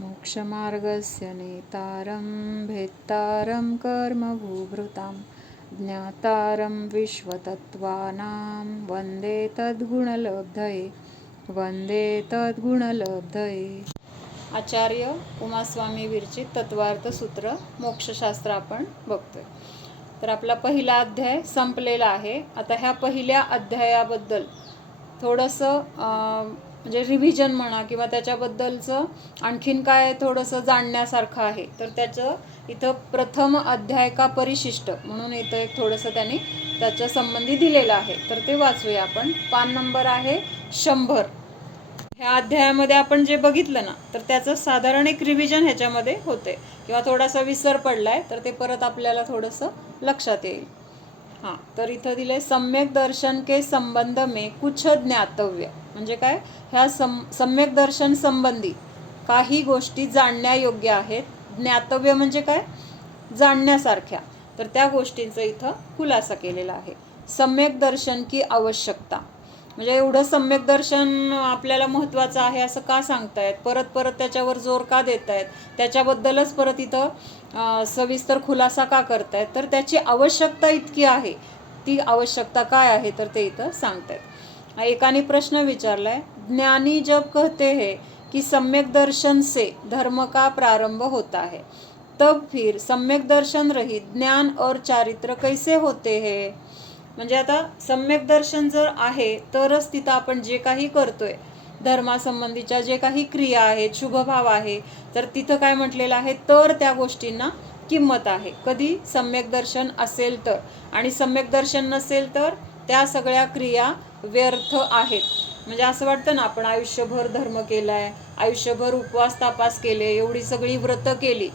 मोक्षमार्गस्य नेतारं भेत्तारं कर्मभूभृतां ज्ञातारं विश्वतत्त्वानां वन्दे तद्गुणलब्धये वन्दे तद्गुणलब्धये. आचार्य उमास्वामी विरचित तत्वार्थ सूत्र मोक्षशास्त्र आपण बघतोय. तर आपला पहिला अध्याय संपलेला आहे. आता ह्या पहिल्या अध्यायाबद्दल थोडंसं म्हणजे रिव्हिजन म्हणा किंवा त्याच्याबद्दलचं आणखीन काय थोडंसं जाणण्यासारखं आहे. तर त्याचं इथं प्रथम अध्याय का परिशिष्ट म्हणून इथं एक थोडंसं त्यांनी त्याच्या संबंधी दिलेलं आहे. तर ते वाचूया आपण. पान नंबर आहे 100. ह्या अध्यायामध्ये आपण जे बघितलं ना तर त्याचं साधारण एक रिव्हिजन ह्याच्यामध्ये होते किंवा थोडासा विसर पडलाय तर ते परत आपल्याला थोडंसं लक्षात येईल. हां, तर इथं दिले सम्यक दर्शन के संबंध में कुछ ज्ञातव्य. म्हणजे काय, ह्या सम्यक दर्शन संबंधी काही गोष्टी जाणण्यायोग्य आहेत. ज्ञातव्य म्हणजे काय, जाणण्यासारख्या. तर त्या गोष्टींचा इथं खुलासा केलेला आहे. सम्यक दर्शन की आवश्यकता म्हणजे एवढं सम्यक दर्शन आपल्याला महत्त्वाचं आहे असं का सांगतायत, परत परत त्याच्यावर जोर का देत आहेत, त्याच्याबद्दलच परत इथं सविस्तर खुलासा का करतायत, तर त्याची आवश्यकता इतकी आहे. ती आवश्यकता काय आहे तर ते इथं सांगतायत. एकाने प्रश्न विचारलाय, ज्ञानी जब कहते हैं कि सम्यक दर्शन से धर्म का प्रारंभ होता है, तब फिर सम्यक दर्शन रहित ज्ञान और चारित्र कैसे होते हैं. म्हणजे आता सम्यक दर्शन जर आहे तरच तिथं आपण जे काही करतोय, धर्मासंबंधीच्या जे काही क्रिया आहेत, शुभभाव आहे, तर तिथं काय म्हटलेलं आहे, तर त्या गोष्टींना किंमत आहे. कधी, सम्यक दर्शन असेल तर. आणि सम्यक दर्शन नसेल तर त्या सगळ्या क्रिया व्यर्थ आहेत. म्हणजे असं वाटतं ना, आपण आयुष्यभर धर्म केलाय, आयुष्यभर उपवास तापास केले, एवढी सगळी व्रतं केली,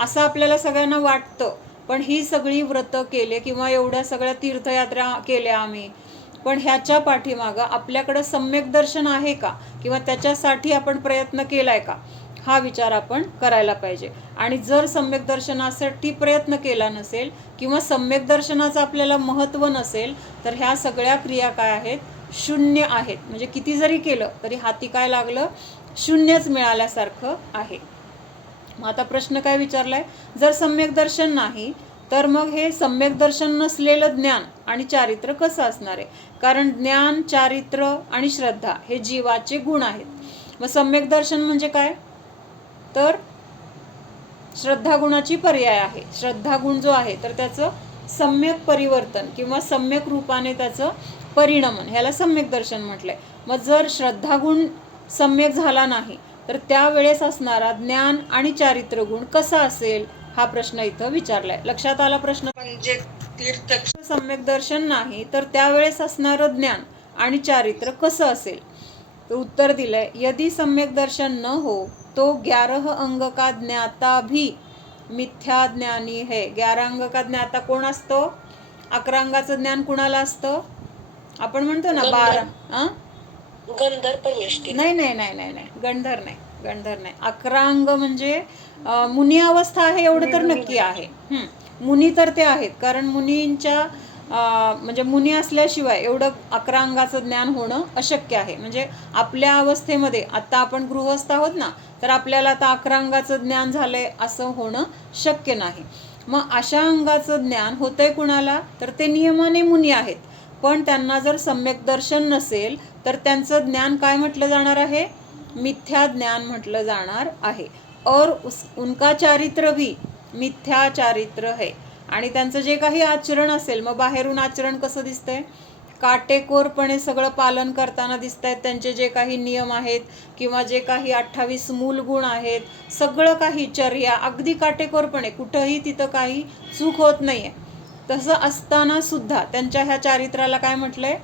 असं आपल्याला सगळ्यांना वाटतं. पण ही सगळी व्रतं केले किंवा एवढ्या सगळ्या तीर्थयात्रा केल्या आम्ही, पण ह्याच्या पाठीमागं आपल्याकडं सम्यक दर्शन आहे का किंवा त्याच्यासाठी आपण प्रयत्न केलाय का, हा विचार आपण करायला पाहिजे. आणि जर सम्यक दर्शनासाठी प्रयत्न केला नसेल किंवा सम्यक दर्शनाचं आपल्याला महत्त्व नसेल तर ह्या सगळ्या क्रिया काय आहेत, शून्य आहेत. म्हणजे किती जरी केलं तरी हाती काय लागलं, शून्यच मिळाल्यासारखं आहे. मग आता प्रश्न काय विचारलाय, जर सम्यक दर्शन नाही तर मग हे सम्यक दर्शन नसलेलं ज्ञान आणि चारित्र्य कसं असणार आहे. कारण ज्ञान, चारित्र्य आणि श्रद्धा हे जीवाचे गुण आहेत. मग सम्यक दर्शन म्हणजे काय, तर श्रद्धा गुणाची पर्याय आहे. श्रद्धा गुण जो आहे तर त्याचं सम्यक परिवर्तन किंवा सम्यक रूपाने त्याचं परिणमन, ह्याला सम्यक दर्शन म्हटलंय. मग जर श्रद्धा गुण सम्यक झाला नाही तर त्यावेळेस असणारा ज्ञान आणि चारित्र्य गुण कसा असेल, हा प्रश्न इथं विचारलाय. लक्षात आला प्रश्न. म्हणजे तीर्थ सम्यक दर्शन नाही तर त्यावेळेस असणारं ज्ञान आणि चारित्र्य कसं असेल. तर उत्तर दिलंय, यदि सम्यक दर्शन न हो तो 11 अंग का ज्ञाता भी मिथ्या ज्ञानी है. 11 अंग का ज्ञाता कोण असतो, 11 अंगाचं ज्ञान कुणाला असतं, आपण म्हणतो ना 12. गंधर पण नाही नाही नाही नाही नाही गंधर नाही, गंधर नाही. 11 अंग म्हणजे मुनी अवस्था आहे एवढं तर नक्की आहे. मुनी तर ते आहेत, कारण मुनींच्या म्हणजे मुनी असल्याशिवाय एवढं 11 अंगाचं ज्ञान होणं अशक्य आहे. म्हणजे आपल्या अवस्थेमध्ये आता आपण गृहस्थ आहोत ना, तर आपल्याला आता 11 अंगाचं ज्ञान झालंय असं होणं शक्य नाही. मग अशा अंगाचं ज्ञान होतंय कुणाला, तर ते नियमाने मुनी आहेत. पण त्यांना जर सम्यक दर्शन नसेल तर त्यांचं ज्ञान काय म्हटलं जाणार आहे, मिथ्या ज्ञान म्हटलं जाणार आहे. और उनका चारित्र भी मिथ्या चारित्र है. आणि त्यांचं जे काही आचरण असेल, मग बाहेरून आचरण कसं दिसतंय, काटेकोरपणे सगळं पालन करताना दिसत आहेत. त्यांचे जे काही नियम आहेत किंवा जे काही 28 मूलगुण आहेत, सगळं काही चर्या अगदी काटेकोरपणे, कुठंही तिथं काही चूक होत नाहीये. तसं असताना सुद्धा त्यांच्या ह्या चारित्राला काय म्हटलंय,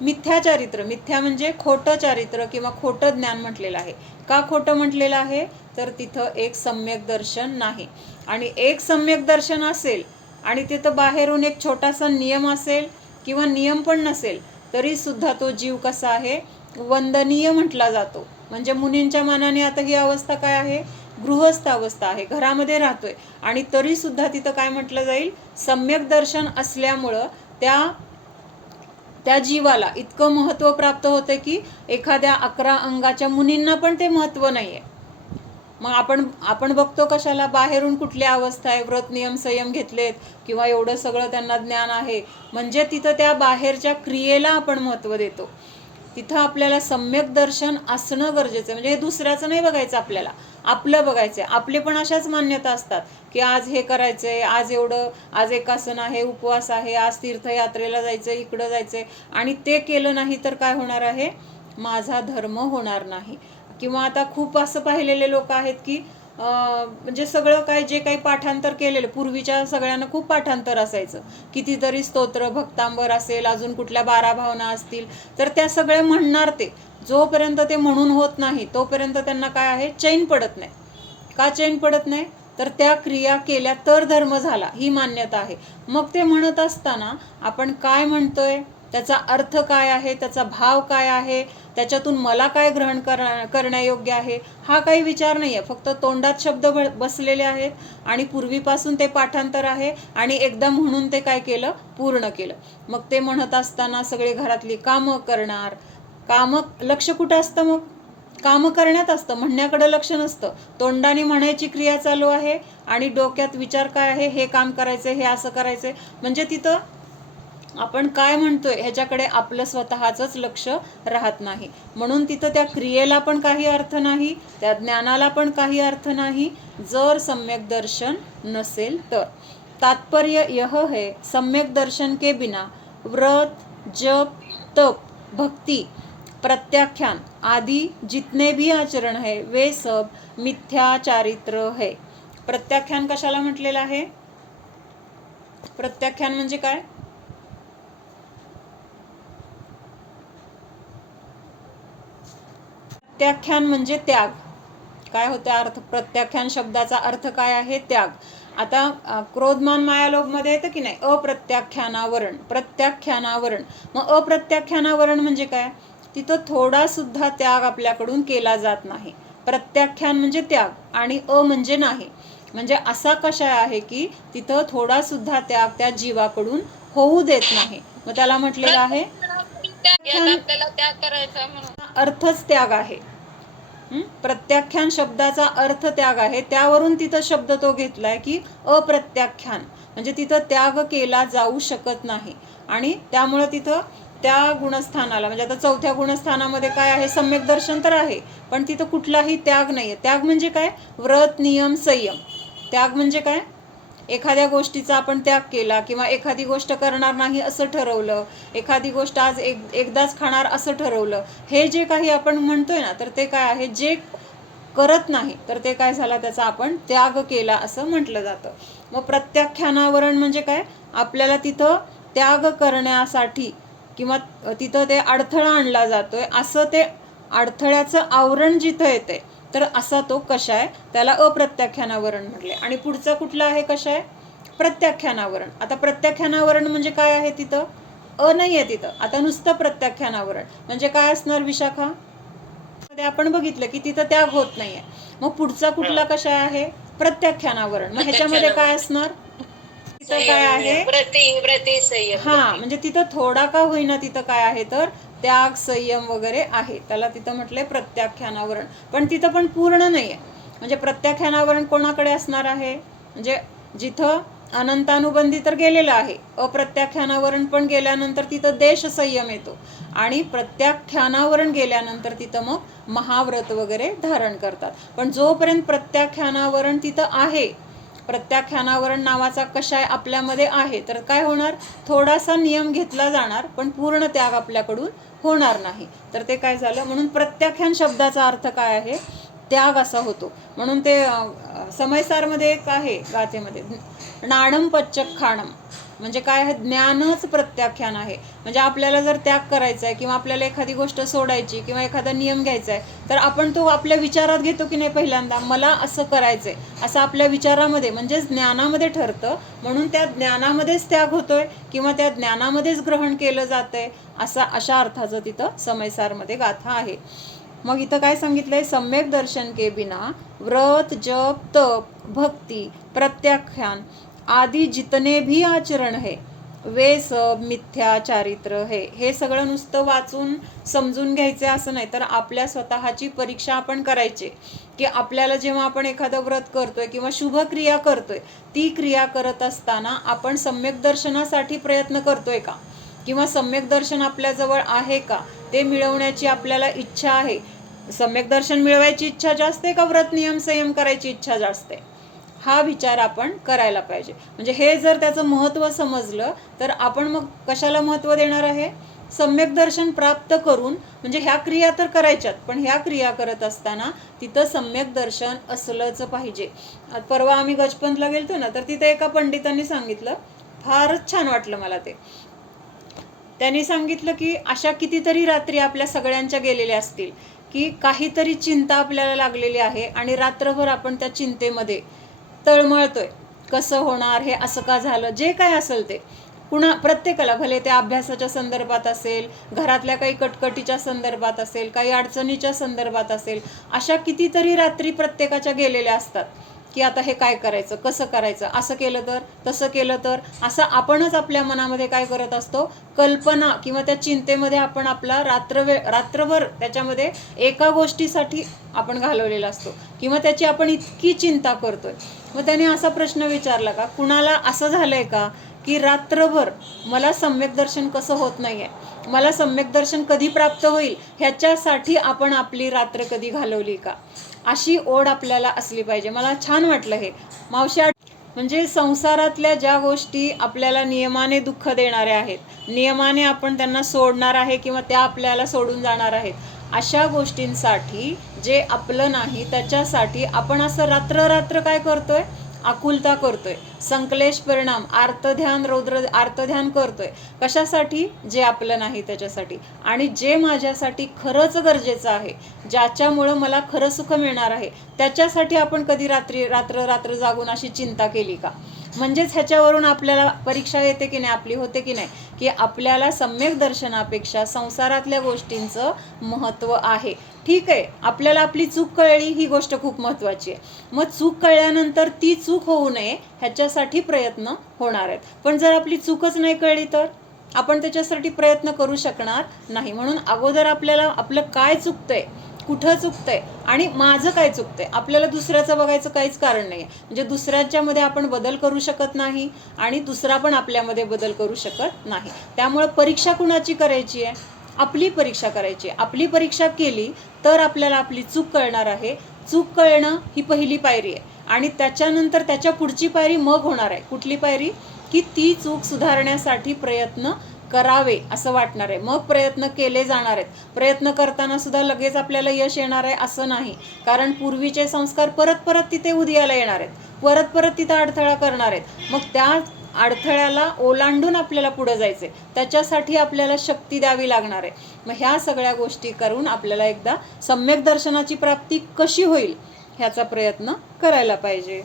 मिथ्या चारित्र. मिथ्या म्हणजे खोटं चारित्र किंवा खोटं ज्ञान म्हटलेलं आहे. का खोटं म्हटलेलं आहे, तर तिथं एक सम्यक दर्शन नाही. आणि एक सम्यक दर्शन असेल आणि तिथं बाहेरून एक छोटासा नियम असेल किंवा नियम पण नसेल तरी सुद्धा तो जीव कसा आहे, वंदनीय म्हटला जातो. म्हणजे मुनींच्या मनाने आता ही अवस्था काय आहे, गृहस्थ अवस्था आहे, घरामध्ये राहतोय, आणि तरी सुद्धा तिथं काय म्हटलं जाईल, सम्यक दर्शन असल्यामुळं त्या जीवाला इतकं महत्त्व प्राप्त होतं की एखाद्या 11 अंगाच्या मुनींना पण ते महत्त्व नाहीये. मग आपण बघतो कशाला, बाहेरून कुठली अवस्था आहे, व्रत नियम संयम घेतलेत किंवा एवढं सगळं त्यांना ज्ञान आहे, म्हणजे तिथं त्या बाहेरच्या क्रियेला आपण महत्त्व देतो. तिथं आपल्याला सम्यक दर्शन असणं गरजेचं आहे. म्हणजे हे दुसऱ्याचं नाही बघायचं, आपल्याला आपलं बघायचं आहे. आपले पण अशाच मान्यता असतात की आज हे करायचं आहे, आज एवढं, आज एकासन आहे, उपवास आहे, आज तीर्थयात्रेला जायचं आहे, इकडं जायचं आहे, आणि ते केलं नाही तर काय होणार आहे, माझा धर्म होणार नाही. किंवा आता खूप असं पाहिलेले लोक आहेत की म्हणजे सगळं काय जे काही पाठांतर केलेलं, पूर्वीच्या सगळ्यांना खूप पाठांतर असायचं, कितीतरी स्तोत्र भक्तांबर असेल, अजून कुठल्या 12 भावना असतील, तर त्या सगळ्या म्हणणार ते. जोपर्यंत ते म्हणून होत नाही तोपर्यंत त्यांना काय आहे, चैन पडत नाही. का चैन पडत नाही, तर त्या क्रिया केल्या तर धर्म झाला ही मान्यता आहे. मग ते म्हणत असताना आपण काय म्हणतोय, त्याचा अर्थ काय आहे, त्याचा भाव काय आहे, त्याच्यातून मला काय ग्रहण करण्यायोग्य आहे, हा काही विचार नाही आहे. फक्त तोंडात शब्द बसलेले आहेत आणि पूर्वीपासून ते पाठांतर आहे आणि एकदा म्हणून ते काय केलं, पूर्ण केलं. मग ते म्हणत असताना सगळे घरातली कामं करणार. लक्ष कुठं असतं, मग कामं करण्यात असतं, म्हणण्याकडे लक्ष नसतं. तोंडाने म्हणायची क्रिया चालू आहे आणि डोक्यात विचार काय आहे, हे काम करायचं, हे असं करायचं. म्हणजे तिथं आपण काय म्हणतोय ह्याच्याकडे आपलं स्वतःचंच लक्ष राहत नाही. म्हणून तिथं त्या क्रियेला पण काही अर्थ नाही, त्या ज्ञानाला पण काही अर्थ नाही, जर सम्यक दर्शन नसेल तर. तात्पर्य यह है, सम्यक दर्शन के बिना व्रत जप तप भक्ति प्रत्याख्यान आदि जितने भी आचरण है वे सब मिथ्या चारित्र है. प्रत्याख्यान कशाला म्हटलेलं आहे, प्रत्याख्यान म्हणजे काय, प्रत्याख्यान म्हणजे त्याग. काय होते अर्थ, प्रत्याख्यान शब्दाचा अर्थ काय आहे, त्याग. आता क्रोधमान मायालोभ मध्ये येतं की नाही, अप्रत्याख्यानावरण, प्रत्याख्यानावरण. मग अप्रत्याख्यानावरण म्हणजे काय, तिथं थोडा सुद्धा त्याग आपल्याकडून केला जात नाही. प्रत्याख्यान म्हणजे त्याग आणि म्हणजे नाही. म्हणजे असा कशा आहे की तिथं थोडा सुद्धा त्याग त्या जीवाकडून होऊ देत नाही. मग त्याला म्हटलेलं आहे अर्थच त्याग आहे. प्रत्याख्यान शब्दाचा अर्थ त्याग आहे, त्यावरून तिथं शब्द तो घेतलाय की अप्रत्याख्यान, म्हणजे तिथं त्याग केला जाऊ शकत नाही. आणि त्यामुळे तिथं त्या गुणस्थानाला, म्हणजे आता 4थ्या गुणस्थानामध्ये काय आहे, सम्यक दर्शन तर आहे, पण तिथं कुठलाही त्याग नाही आहे. त्याग म्हणजे काय, व्रत नियम संयम. त्याग म्हणजे काय, एखाद्या गोष्टीचा आपण त्याग केला किंवा एखादी गोष्ट करणार नाही असं ठरवलं, एखादी गोष्ट आज एकदाच खाणार असं ठरवलं, हे जे काही आपण म्हणतोय ना, तर ते काय आहे, जे करत नाही तर ते काय झाला, त्याचा आपण त्याग केला असं म्हटलं जातं. मग प्रत्याख्यानावरण म्हणजे काय, आपल्याला तिथं त्याग करण्यासाठी किंवा तिथं ते अडथळा आणला जातोय, असं ते अडथळ्याचं आवरण जिथं येते, तर असा तो कशाय, त्याला अप्रत्याख्यानावरण म्हटले. आणि पुढचा कुठला आहे कशाय, प्रत्याख्यानावरण. आता प्रत्याख्यानावरण म्हणजे काय आहे, तिथं नाही आहे तिथं. आता नुसतं प्रत्याख्यानावरण म्हणजे काय असणार विशाखा, आपण बघितलं की तिथं त्याग होत नाहीये. मग पुढचा कुठला कशा आहे, प्रत्याख्यानावरण. मग ह्याच्यामध्ये काय असणार, तिथं काय आहे, हा, म्हणजे तिथं थोडा का होईना तिथं काय आहे, तर त्याग संयम वगैरे आहे, त्याला तिथं म्हटलंय प्रत्याख्यानावरण. पण तिथं पण पूर्ण नाहीये. म्हणजे प्रत्याख्यानावरण कोणाकडे असणार आहे, म्हणजे जिथं अनंतानुबंधी तर गेलेलं आहे, अप्रत्याख्यानावरण पण गेल्यानंतर तिथं देश संयम येतो, आणि प्रत्याख्यानावरण गेल्यानंतर तिथं मग महाव्रत वगैरे धारण करतात. पण जोपर्यंत प्रत्याख्यानावरण तिथं आहे, प्रत्याख्यानावरण नावाचा कशाय आपल्यामध्ये आहे, तर काय होणार, थोडासा नियम घेतला जाणार पण पूर्ण त्याग आपल्याकडून होणार नाही. तर ते काय झालं, म्हणून प्रत्याख्यान शब्दाचा अर्थ काय आहे, त्याग असा होतो. म्हणून ते समयसारमध्ये एक आहे गाथेमध्ये, नाणम पच्चक खाणम, म्हणजे काय आहे, ज्ञानच प्रत्याख्यान आहे. म्हणजे आपल्याला जर त्याग करायचा आहे किंवा आपल्याला एखादी गोष्ट सोडायची किंवा एखादा नियम घ्यायचा आहे, तर आपण तो आपल्या विचारात घेतो की नाही, पहिल्यांदा मला असं करायचंय असं आपल्या विचारामध्ये म्हणजे ज्ञानामध्ये ठरतं. म्हणून त्या ज्ञानामध्येच त्याग होतोय किंवा त्या ज्ञानामध्येच ग्रहण केलं जातंय, अशा अर्थाचं तिथं समयसारमध्ये गाथा आहे. मग इथं काय सांगितलंय, सम्यक दर्शन के बिना व्रत जप तप भक्ति प्रत्याख्यान आदि जितने भी आचरण है वे सब मिथ्या चारित्र हे सगळं नुसतं वाचून समजून घ्यायचं असं नाही, तर आपल्या स्वतःची परीक्षा आपण करायची की आपल्याला जेव्हा आपण एखादं व्रत करतोय किंवा शुभ क्रिया करतोय, ती क्रिया करत असताना आपण सम्यक दर्शनासाठी प्रयत्न करतोय का, किंवा सम्यक दर्शन आपल्याजवळ आहे का, ते मिळवण्याची आपल्याला इच्छा आहे. सम्यक दर्शन मिळवायची इच्छा जास्त आहे का व्रत नियम संयम करायची इच्छा जास्त आहे, हा विचार आपण करायला पाहिजे. म्हणजे हे जर त्याचं महत्त्व समजलं तर आपण मग कशाला महत्त्व देणार आहे, सम्यक दर्शन प्राप्त करून, म्हणजे ह्या क्रिया तर करायच्यात, पण ह्या क्रिया करत असताना तिथं सम्यक दर्शन असलंच पाहिजे. परवा आम्ही गजपंतला गेलतो ना, तर तिथे एका पंडितांनी सांगितलं, फारच छान वाटलं मला ते. त्यांनी सांगितलं की अशा कितीतरी रात्री आपल्या सगळ्यांच्या गेलेल्या असतील की काहीतरी चिंता आपल्याला लागलेली आहे आणि रात्रभर आपण त्या चिंतेमध्ये तळमळतोय, कसं होणार, हे असं का झालं, जे काय असेल ते प्रत्येकाला, भले ते अभ्यासाच्या संदर्भात असेल, घरातल्या काही कटकटीच्या संदर्भात असेल, काही अडचणीच्या संदर्भात असेल, अशा कितीतरी रात्री प्रत्येकाच्या गेलेल्या असतात की आता हे काय करायचं, कसं करायचं, असं केलं तर, तसं केलं तर, असं आपणच आपल्या मनामध्ये काय करत असतो, कल्पना किंवा त्या चिंतेमध्ये आपण आपला रात्रभर त्याच्यामध्ये एका गोष्टीसाठी आपण घालवलेला असतो किंवा त्याची आपण इतकी चिंता करतोय. मग त्याने असा प्रश्न विचारला का, कुणाला असं झालंय का की रात्रभर मला सम्यक दर्शन कसं होत नाहीये, मला सम्यक दर्शन कधी प्राप्त होईल ह्याच्यासाठी आपण आपली रात्र कधी घालवली का, अशी ओढ आपल्याला असली पाहिजे. मला छान वाटलं हे मावशी. म्हणजे संसारातल्या ज्या गोष्टी आपल्याला नियमाने दुःख देणाऱ्या आहेत, नियमाने आपण त्यांना सोडणार आहे किंवा त्या आपल्याला सोडून जाणार आहेत, अशा गोष्टींसाठी जे आपलं नाही त्याच्यासाठी आपण असं रात्र काय करतोय, आकुलता करतोय, संकलेश परिणाम, आर्तध्यान करतोय. कशासाठी, जे आपलं नाही त्याच्यासाठी. आणि जे माझ्यासाठी खरंच गरजेचं आहे, ज्याच्यामुळं मला खरं सुख मिळणार आहे, त्याच्यासाठी आपण कधी रात्र जागून अशी चिंता केली का. म्हणजेच ह्याच्यावरून आपल्याला परीक्षा येते की नाही, आपली होते की नाही, की आपल्याला सम्यक दर्शनापेक्षा संसारातल्या गोष्टींचं महत्त्व आहे. ठीक आहे, आपल्याला आपली चूक कळली, ही गोष्ट खूप महत्त्वाची आहे. मग चूक कळल्यानंतर ती चूक होऊ नये ह्याच्यासाठी प्रयत्न होणार आहेत. पण जर आपली चूकच नाही कळली तर आपण त्याच्यासाठी प्रयत्न करू शकणार नाही. म्हणून अगोदर आपल्याला आपलं काय चुकतंय, कुठं चुकतंय आणि माझं काय चुकतंय, आपल्याला दुसऱ्याचं बघायचं काहीच कारण नाही. म्हणजे दुसऱ्याच्यामध्ये आपण बदल करू शकत नाही आणि दुसरा पण आपल्यामध्ये बदल करू शकत नाही. त्यामुळे परीक्षा कुणाची करायची आहे, आपली परीक्षा करायची. आपली परीक्षा केली तर आपल्याला आपली चूक कळणार आहे. चूक कळणं ही पहिली पायरी आहे आणि त्याच्यानंतर त्याच्या पुढची पायरी मग होणार आहे. कुठली पायरी, की ती चूक सुधारण्यासाठी प्रयत्न करावे असं वाटणार आहे, मग प्रयत्न केले जाणार आहेत. प्रयत्न करताना सुद्धा लगेच आपल्याला यश येणार आहे असं नाही, कारण पूर्वीचे संस्कार परत तिथे उदयाला येणार आहेत, परत तिथं अडथळा करणार आहेत. मग त्या अडथळ्याला ओलांडून आपल्याला पुढे जायचे, त्याच्यासाठी आपल्याला शक्ती द्यावी लागणार आहे. मग ह्या सगळ्या गोष्टी करून आपल्याला एकदा सम्यक दर्शनाची प्राप्ती कशी होईल ह्याचा प्रयत्न करायला पाहिजे.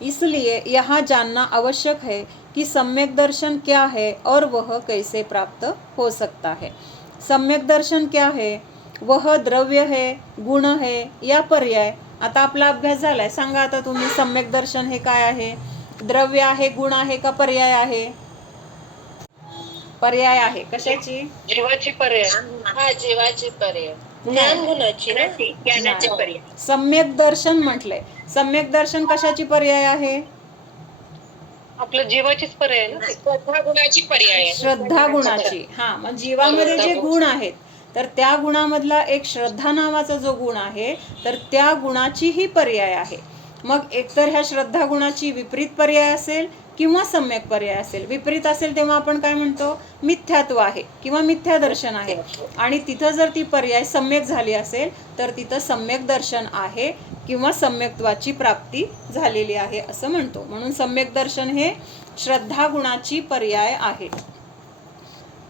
इसलिए यहाँ जानना आवश्यक है कि सम्यक दर्शन क्या है और वह कैसे प्राप्त हो सकता है. सम्यक दर्शन क्या है, वह द्रव्य है, गुण है या पर्याय. आता आपला अभ्यास झालाय, सांगा आता तुम्ही सम्यक दर्शन हे काय आहे, द्रव्य आहे, गुण आहे का पर्याय आहे. पर्याय आहे कशाची, जीवाची पर्याय, हा जीवाची पर्याय, ज्ञान गुणाची ना, ज्ञानाची पर्याय. सम्यक दर्शन म्हटलंय, सम्यक दर्शन कशाची पर्याय आहे, आपलं जीवाचीच पर्याय ना, श्रद्धा गुणाची पर्याय, श्रद्धा गुणाची. हा, मग जीवामध्ये जे गुण आहेत तर त्या गुणामधला एक श्रद्धा नावाचा जो गुण आहे तर त्या गुणाची ही पर्याय आहे. मग एकतर ह्या श्रद्धा गुणाची विपरीत पर्याय असेल किंवा सम्यक पर्याय असेल. विपरीत असेल तेव्हा आपण काय म्हणतो, मिथ्यात्व आहे किंवा मिथ्या दर्शन आहे. आणि तिथं जर ती पर्याय सम्यक झाली असेल तर तिथं सम्यक दर्शन आहे किंवा सम्यक्त्वाची प्राप्ती झालेली आहे असं म्हणतो. म्हणून सम्यक दर्शन हे श्रद्धा गुणाची पर्याय आहे.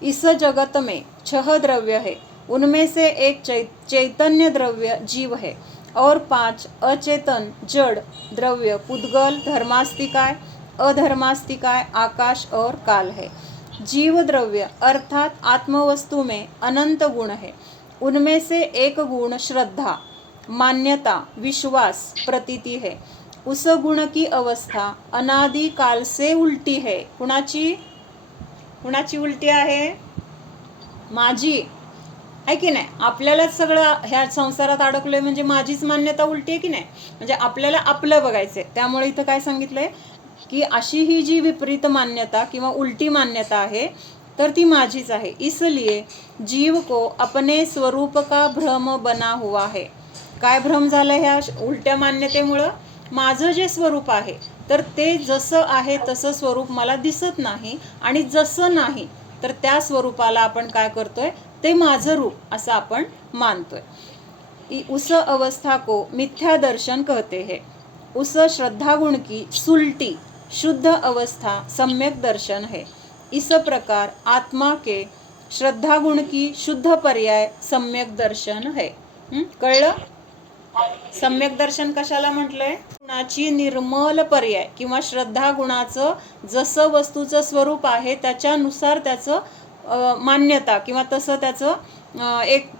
इस जगत में 6 द्रव्य है, उनमें से एक चैतन्य द्रव्य जीव है और 5 अचेतन जड़ द्रव्य पुद्गल, धर्मास्तिकाय, अधर्मास्तिकाय, आकाश और काल है. जीव द्रव्य अर्थात आत्मवस्तु में अनंत गुण है. उनमें से एक गुण श्रद्धा, मान्यता, विश्वास, प्रतीति है. उस गुण की अवस्था अनादि काल से उलटी है. कुणाची उलटी आहे? माझी आहे की नाही. आपल्यालाच सगळं ह्या संसारात अडकलोय म्हणजे माझीच मान्यता उलटी आहे की नाही. म्हणजे आपल्याला आपलं बघायचंय. त्यामुळे इथं काय सांगितलंय की अशी ही जी विपरीत मान्यता किंवा उलटी मान्यता आहे तर ती माझीच आहे. इसलिए जीव को अपने स्वरूप का भ्रम बना हुआ है. काय भ्रम झालं ह्या उलट्या मान्यतेमुळं? माझं जे स्वरूप आहे तर ते जसं आहे तसं स्वरूप मला दिसत नाही, आणि जसं नाही तर त्या स्वरूपाला आपण काय करतोय, ते माझं रूप असं आपण मानतोय. उस अवस्था को मिथ्या दर्शन कहते हैं. उस श्रद्धा गुण की सुलटी शुद्ध अवस्था सम्यक दर्शन है. इस प्रकार आत्मा के श्रद्धा गुण की शुद्ध पर्याय सम्यक दर्शन है. कळलं? सम्यक दर्शन कशाला म्हटलंय? गुणाची निर्मल पर्याय किंवा श्रद्धा गुणाचं जसं वस्तूचं स्वरूप आहे त्याच्यानुसार त्याचं मान्यता किंवा तसं त्याचं एक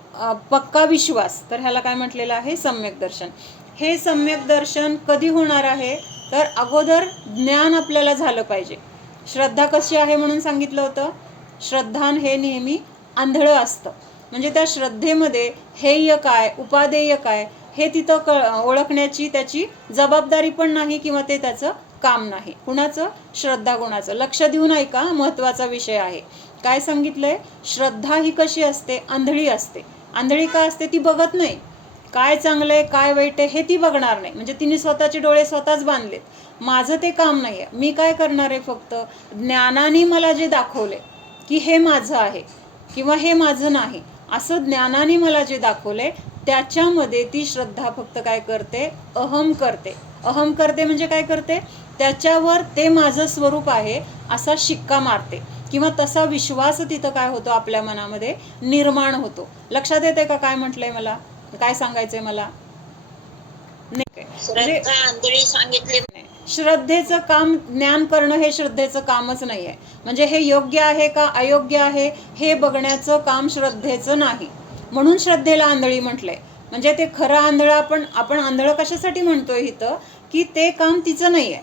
पक्का विश्वास, तर ह्याला काय म्हटलेलं आहे? सम्यक दर्शन. हे सम्यक दर्शन कधी होणार आहे? तर अगोदर ज्ञान आपल्याला झालं पाहिजे. श्रद्धा कशी आहे म्हणून सांगितलं होतं? श्रद्धान हे नेहमी आंधळं असतं. म्हणजे त्या श्रद्धेमध्ये हेय काय, उपादेय काय हे तिथं ओळखण्याची त्याची जबाबदारी पण नाही किंवा ते त्याचं काम नाही. कुणाचं? श्रद्धा गुणाचं. लक्ष देऊन ऐका, महत्त्वाचा विषय आहे. काय सांगितलंय? श्रद्धा ही कशी असते? आंधळी असते. आंधळी का असते? ती बघत नाही. काय चांगलं आहे काय वाईट आहे हे ती बघणार नाही. म्हणजे तिने स्वतःचे डोळे स्वतःच बांधलेत. माझं ते काम नाही आहे. मी काय करणार आहे? फक्त ज्ञानाने मला जे दाखवले की हे माझं आहे किंवा हे माझं नाही, असं ज्ञानाने मला जे दाखवले त्याच्यामध्ये ती श्रद्धा फक्त काय करते? अहम करते. अहम करते म्हणजे काय करते? त्याच्यावर ते माझं स्वरूप आहे असा शिक्का मारते किंवा तसा विश्वास तिथं काय होतो? आपल्या मनामध्ये निर्माण होतो. लक्षात येते का काय म्हटलंय मला? काय सांगायचंय मला? श्रद्धेचं काम ज्ञान करणं हे श्रद्धेचं कामच नाही आहे. म्हणजे हे योग्य आहे का अयोग्य आहे हे बघण्याचं काम श्रद्धेचं नाही. म्हणून श्रद्धेला आंधळी म्हटलंय. म्हणजे ते खरं आंधळं आपण आंधळं कशासाठी म्हणतोय इथं? की ते काम तिचं नाही आहे.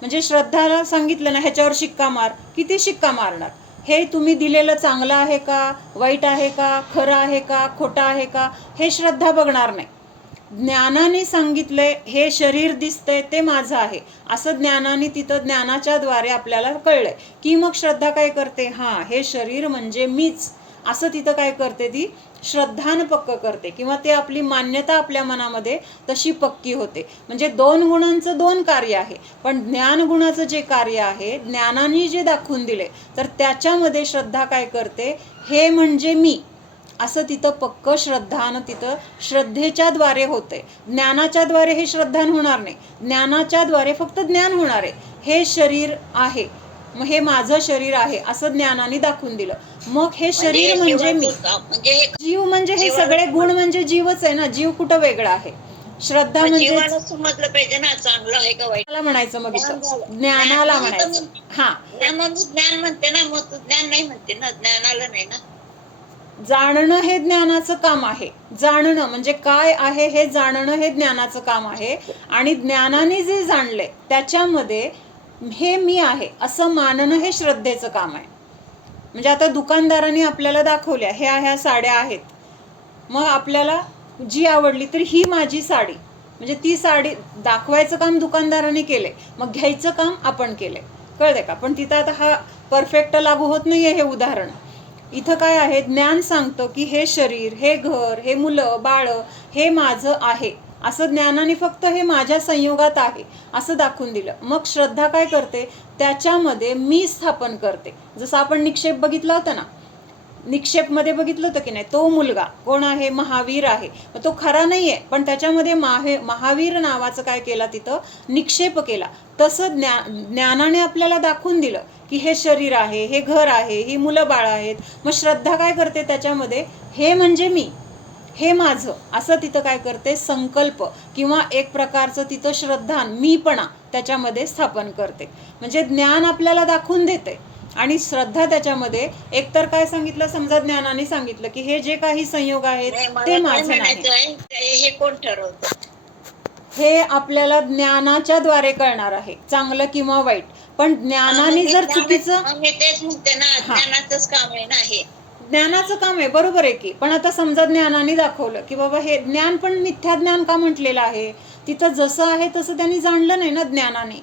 म्हणजे श्रद्धाला सांगितलं ना ह्याच्यावर शिक्का मार, किती शिक्का मारणार? हे तुम्ही दिलेलं चांगलं आहे का वाईट आहे का, खरं आहे का खोटं आहे का, हे श्रद्धा बघणार नाही. ज्ञानाने सांगितलंय हे शरीर दिसतंय ते माझं आहे असं ज्ञानाने तिथं ज्ञानाच्या द्वारे आपल्याला कळलंय की मग श्रद्धा काय करते? हां, हे शरीर म्हणजे मीच असं तिथं काय करते? ती श्रद्धानं पक्क करते किंवा ते आपली मान्यता आपल्या मनामध्ये तशी पक्की होते. म्हणजे दोन गुणांचं दोन कार्य आहे, पण ज्ञान गुणाचं जे कार्य आहे ज्ञानाने जे दाखवून दिले तर त्याच्यामध्ये श्रद्धा काय करते? हे म्हणजे मी असं तिथं पक्क श्रद्धानं तिथं श्रद्धेच्या द्वारे होते. ज्ञानाच्या द्वारे हे श्रद्धान होणार नाही. ज्ञानाच्या द्वारे फक्त ज्ञान होणार आहे. हे शरीर आहे, मग हे माझं शरीर आहे असं ज्ञानाने दाखवून दिलं. मग हे शरीर म्हणजे मी, जीव म्हणजे हे सगळे गुण म्हणजे जीवच आहे ना. जीव कुठं वेगळा आहे? श्रद्धा म्हणजे समजलं पाहिजे ना, चांगलं आहे का वाईट म्हणायचं. मग ज्ञानाला म्हणायचं. हा, ज्ञान म्हणते ना, मग ज्ञान नाही म्हणते ना, ज्ञानाला नाही ना. जाणणं हे ज्ञानाचं काम आहे. जाणणं म्हणजे काय आहे हे जाणणं हे ज्ञानाचं काम आहे. आणि ज्ञानाने जे जाणले त्याच्यामध्ये हे मी आहे असं मानणं हे श्रद्धेचं काम आहे. म्हणजे आता दुकानदाराने आपल्याला दाखवल्या ह्या साड्या आहेत, मग आपल्याला जी आवडली तर ही माझी साडी, म्हणजे ती साडी दाखवायचं काम दुकानदाराने केले, मग घ्यायचं काम आपण केले. कळते का? पण तिथं आता हा परफेक्ट लागू होत नाहीये हे उदाहरण. इथं काय आहे? ज्ञान सांगतं की हे शरीर, हे घर, हे मुलं बाळ हे माझं आहे असं ज्ञानाने फक्त हे माझ्या संयोगात आहे असं दाखवून दिलं. मग श्रद्धा काय करते? त्याच्यामध्ये मी स्थापन करते. जसं आपण निक्षेप बघितला होता ना, निक्षेपमध्ये बघितलं होतं की नाही? तो मुलगा कोण आहे? महावीर आहे. तो खरा नाही आहे, पण त्याच्यामध्ये महावीर नावाचं काय केला? तिथं निक्षेप केला. तसं ज्ञानाने आपल्याला दाखवून दिलं की हे शरीर आहे, हे घर आहे, ही मुलं बाळ आहेत. मग श्रद्धा काय करते? त्याच्यामध्ये हे म्हणजे मी, हे माझं असं तिथं काय करते? संकल्प किंवा एक प्रकारचं तिथं श्रद्धा मीपणा त्याच्यामध्ये स्थापन करते. म्हणजे ज्ञान आपल्याला दाखवून देते आणि श्रद्धा त्याच्यामध्ये एकतर काय सांगितलं? समजा ज्ञानाने सांगितलं की हे जे काही संयोग आहेत ते माझं नाही. हे कोण ठरवतं? हे आपल्याला ज्ञानाच्या द्वारे कळणार आहे, चांगलं किंवा वाईट. पण ज्ञानाने जर चुकीचं, मी तेच म्हणते ना, ज्ञानाचंच काम आहे ना हे. ज्ञानाचं काम आहे, बरोबर आहे की. पण आता समजा ज्ञानाने दाखवलं की बाबा हे ज्ञान, पण मिथ्या ज्ञान का म्हटलेलं आहे? तिथं जसं आहे तसं त्यांनी जाणलं नाही ना ज्ञानाने.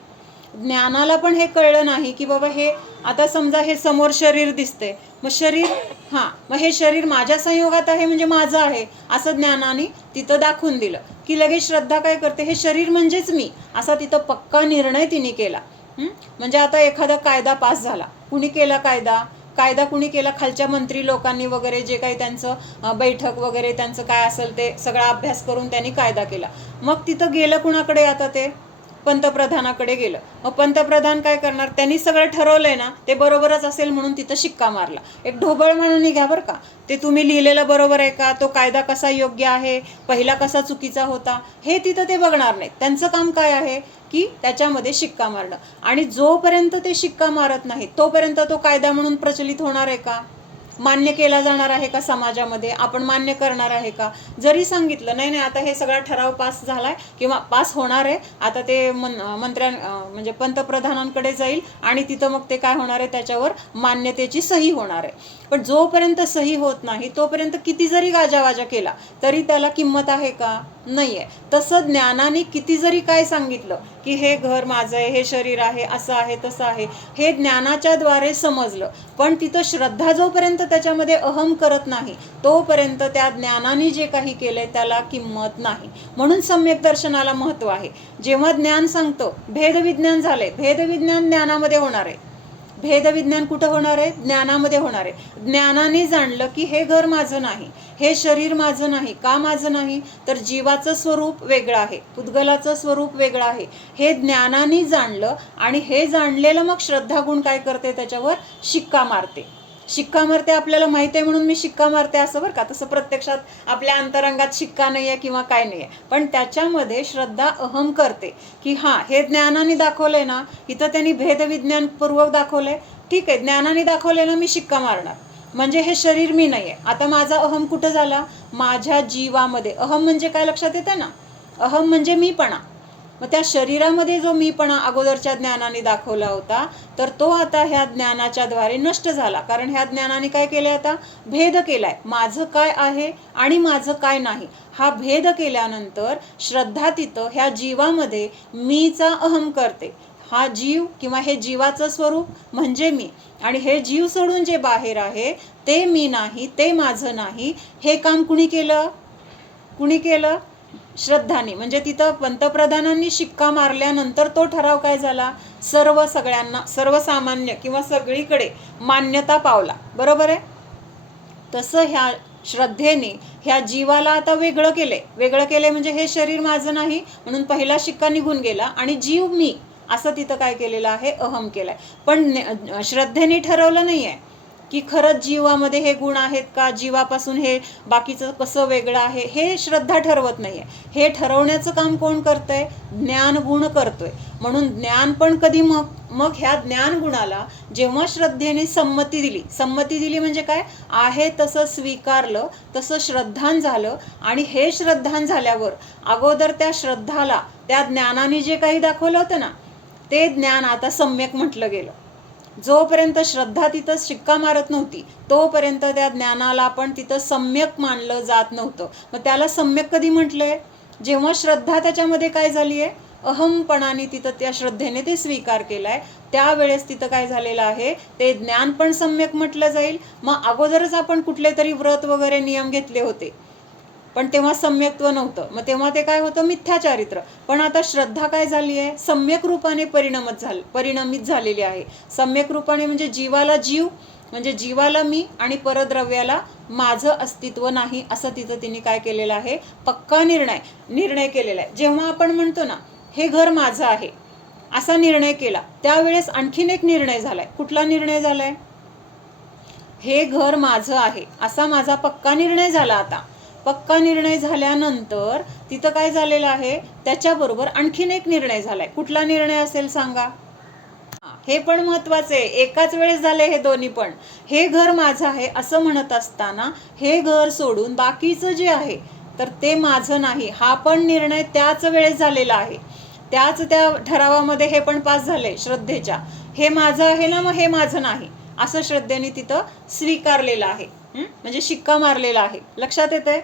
ज्ञानाला पण हे कळलं नाही की बाबा हे, आता समजा हे समोर शरीर दिसते, मग शरीर, हां, मग हे शरीर माझ्या संयोगात आहे म्हणजे माझं आहे असं ज्ञानाने तिथं दाखवून दिलं की लगेच श्रद्धा काय करते, हे शरीर म्हणजेच मी असा तिथं पक्का निर्णय तिने केला. म्हणजे आता एखादा कायदा पास झाला, कुणी केला कायदा कुणी केला? खालच्या मंत्री लोकांनी वगैरे, जे काही त्यांचं बैठक वगैरे त्यांचं काय असेल ते सगळा अभ्यास करून त्यांनी कायदा केला. मग तिथं गेलं कुणाकडे? आता ते पंतप्रधानाकडे गेलं. मग पंतप्रधान काय करणार? त्यांनी सगळं ठरवलंय ना, ते बरोबरच असेल म्हणून तिथं शिक्का मारला. एक ढोबळ म्हणून घ्या बरं का, ते तुम्ही लिहिलेलं बरोबर आहे का, तो कायदा कसा योग्य आहे, पहिला कसा चुकीचा होता, हे तिथं ते बघणार नाहीत. त्यांचं काम काय आहे की त्याच्यामध्ये शिक्का मारणं. आणि जोपर्यंत ते शिक्का मारत नाही तोपर्यंत तो कायदा म्हणून प्रचलित होणार आहे का, मान्य केला जाणार आहे का समाजामध्ये, आपण मान्य करणार आहे का? जरी सांगितलं नाही आता हे सगळा ठराव पास झालाय किंवा पास होणार आहे, आता ते म्हणजे पंतप्रधानांकडे जाईल आणि तिथं मग ते काय होणार आहे, त्याच्यावर मान्यतेची सही होणार आहे. पण जोपर्यंत सही होत नाही तोपर्यंत किती जरी गाजावाजा केला तरी त्याला किंमत आहे का? नाही आहे. तसं ज्ञानाने किती जरी काय सांगितलं की हे घर माझं आहे, हे शरीर आहे, असं आहे तसं आहे, हे ज्ञानाच्या द्वारे समजलं, पण तिथं श्रद्धा जोपर्यंत त्याच्यामध्ये अहम करत नाही तोपर्यंत त्या ज्ञानाने जे काही केलंय त्याला किंमत नाही. म्हणून सम्यक दर्शनाला महत्व आहे. जेव्हा ज्ञान सांगतं, भेदविज्ञान झालंय, भेदविज्ञान ज्ञानामध्ये होणार आहे. भेदविज्ञान कुठं होणार आहे? ज्ञानामध्ये होणार आहे. ज्ञानाने जाणलं की हे घर माझं नाही, हे शरीर माझं नाही. का माझं नाही? तर जीवाचं स्वरूप वेगळं आहे, पुद्गलाचं स्वरूप वेगळं आहे. हे ज्ञानाने जाणलं आणि हे जाणलेलं मग श्रद्धागुण काय करते, त्याच्यावर शिक्का मारते. शिक्का मारते आपल्याला माहिती आहे म्हणून मी शिक्का मारते असं बरं का, तसं प्रत्यक्षात आपल्या अंतरंगात शिक्का नाही आहे किंवा काय नाही आहे, पण त्याच्यामध्ये श्रद्धा अहम करते की हां, हे ज्ञानाने दाखवलंय ना, इथं त्यांनी भेदविज्ञानपूर्वक दाखवलंय, ठीक आहे, ज्ञानाने दाखवलंय ना, मी शिक्का मारणार. म्हणजे हे शरीर मी नाही आहे. आता माझा अहम कुठं झाला? माझ्या जीवामध्ये. अहम म्हणजे काय लक्षात येतं ना? अहम म्हणजे मीपणा. मग त्या शरीरामध्ये जो मीपणा अगोदरच्या ज्ञानाने दाखवला होता, तर तो आता ह्या ज्ञानाच्या द्वारे नष्ट झाला. कारण ह्या ज्ञानाने काय केलं? आता भेद केलाय, माझं काय आहे आणि माझं काय नाही. हा भेद केल्यानंतर श्रद्धा तिथं ह्या जीवामध्ये मीचा अहम करते. हा जीव किंवा हे जीवाचं स्वरूप म्हणजे मी, आणि हे जीव सोडून जे बाहेर आहे ते मी नाही, ते माझं नाही. हे काम कुणी केलं? कुणी केलं? श्रद्धाने. म्हणजे तिथं पंतप्रधानांनी शिक्का मारल्यानंतर तो ठराव काय झाला? सगळ्यांना, सर्वसामान्य किंवा सगळीकडे मान्यता पावला. बरोबर आहे? तसं ह्या श्रद्धेने ह्या जीवाला आता वेगळं केले म्हणजे हे शरीर माझं नाही म्हणून पहिला शिक्का निघून गेला आणि जीव मी असं तिथं काय केलेलं आहे? अहम केलाय. पण श्रद्धेने ठरवलं नाही आहे की खरंच जीवामध्ये हे गुण आहेत का, जीवापासून हे बाकीचं कसं वेगळं आहे, हे श्रद्धा ठरवत नाही आहे. हे ठरवण्याचं काम कोण करतंय? ज्ञान गुण करतोय. म्हणून ज्ञान पण कधी मग ह्या ज्ञान गुणाला जेव्हा श्रद्धेने संमती दिली म्हणजे काय? आहे तसं स्वीकारलं, तसं श्रद्धान झालं. आणि हे श्रद्धान झाल्यावर अगोदर त्या श्रद्धाला त्या ज्ञानाने जे काही दाखवलं होतं ना, ते ज्ञान आता सम्यक म्हटलं गेलं. जोपर्यंत श्रद्धा तिथं शिक्का मारत नव्हती तोपर्यंत त्या ज्ञानाला पण तिथं सम्यक मानलं जात नव्हतं. मग त्याला सम्यक कधी म्हटलंय? जेव्हा श्रद्धा त्याच्यामध्ये काय झाली आहे? अहमपणाने तिथं त्या श्रद्धेने ते स्वीकार केलाय, त्यावेळेस तिथं काय झालेलं आहे? ते ज्ञान पण सम्यक म्हटलं जाईल. मग अगोदरच आपण कुठले तरी व्रत वगैरे नियम घेतले होते, पण तेव्हा सम्यक्त्व नव्हतं, मग तेव्हा ते काय होतं? मिथ्याचारित्र. पण आता श्रद्धा काय झाली आहे? सम्यक रूपाने परिणमित झालेली आहे. सम्यक रूपाने म्हणजे जीवाला जीव, म्हणजे जीवाला मी आणि परद्रव्याला माझं अस्तित्व नाही, असं तिथं तिने काय केलेलं आहे? पक्का निर्णय केलेला आहे. जेव्हा आपण म्हणतो ना हे घर माझं आहे असा निर्णय केला, त्यावेळेस आणखीन एक निर्णय झालाय. कुठला निर्णय झालाय? हे घर माझं आहे असा माझा पक्का निर्णय झाला. आता पक्का निर्णय झाल्यानंतर तिथं काय झालेलं आहे? त्याच्याबरोबर आणखीन एक निर्णय झालाय. कुठला निर्णय असेल सांगा? हे पण महत्वाचं आहे. एकाच वेळेस झाले हे दोन्ही पण. हे घर माझं आहे असं म्हणत असताना हे घर सोडून बाकीचं जे आहे तर ते माझं नाही, हा पण निर्णय त्याच वेळेस झालेला आहे. त्याच त्या ठरावामध्ये हे पण पास झाले श्रद्धेच्या, हे माझं आहे ना, मग हे माझं नाही असं श्रद्धेने तिथं स्वीकारलेलं आहे. म्हणजे शिक्का मारलेला आहे. लक्षात येतंय?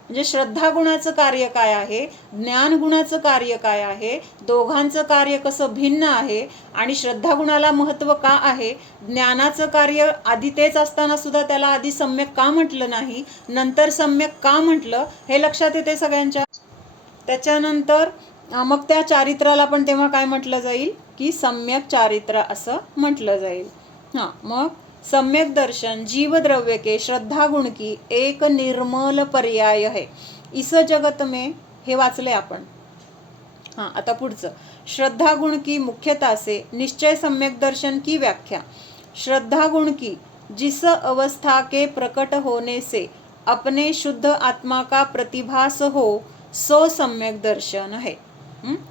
म्हणजे श्रद्धा गुणाचं कार्य काय आहे, ज्ञान गुणाचं कार्य काय आहे, दोघांचं कार्य कसं भिन्न आहे, आणि श्रद्धा गुणाला महत्त्व का आहे, ज्ञानाचं कार्य आधी तेच असताना सुद्धा त्याला आधी सम्यक का म्हटलं नाही, नंतर सम्यक का म्हटलं, हे लक्षात येते सगळ्यांच्या. त्याच्यानंतर मग त्या चारित्राला पण तेव्हा काय म्हटलं जाईल की सम्यक चारित्र असं म्हटलं जाईल. हां, मग सम्यक दर्शन जीवद्रव्य के श्रद्धा गुण की एक निर्मल पर्याय है इस जगत में, हे वाचले आपण. हाँ, आता पुढचं, श्रद्धा गुण की मुख्यता से निश्चय सम्यक दर्शन की व्याख्या. श्रद्धा गुण की जिस अवस्था के प्रकट होने से अपने शुद्ध आत्मा का प्रतिभास हो सो सम्यक दर्शन है.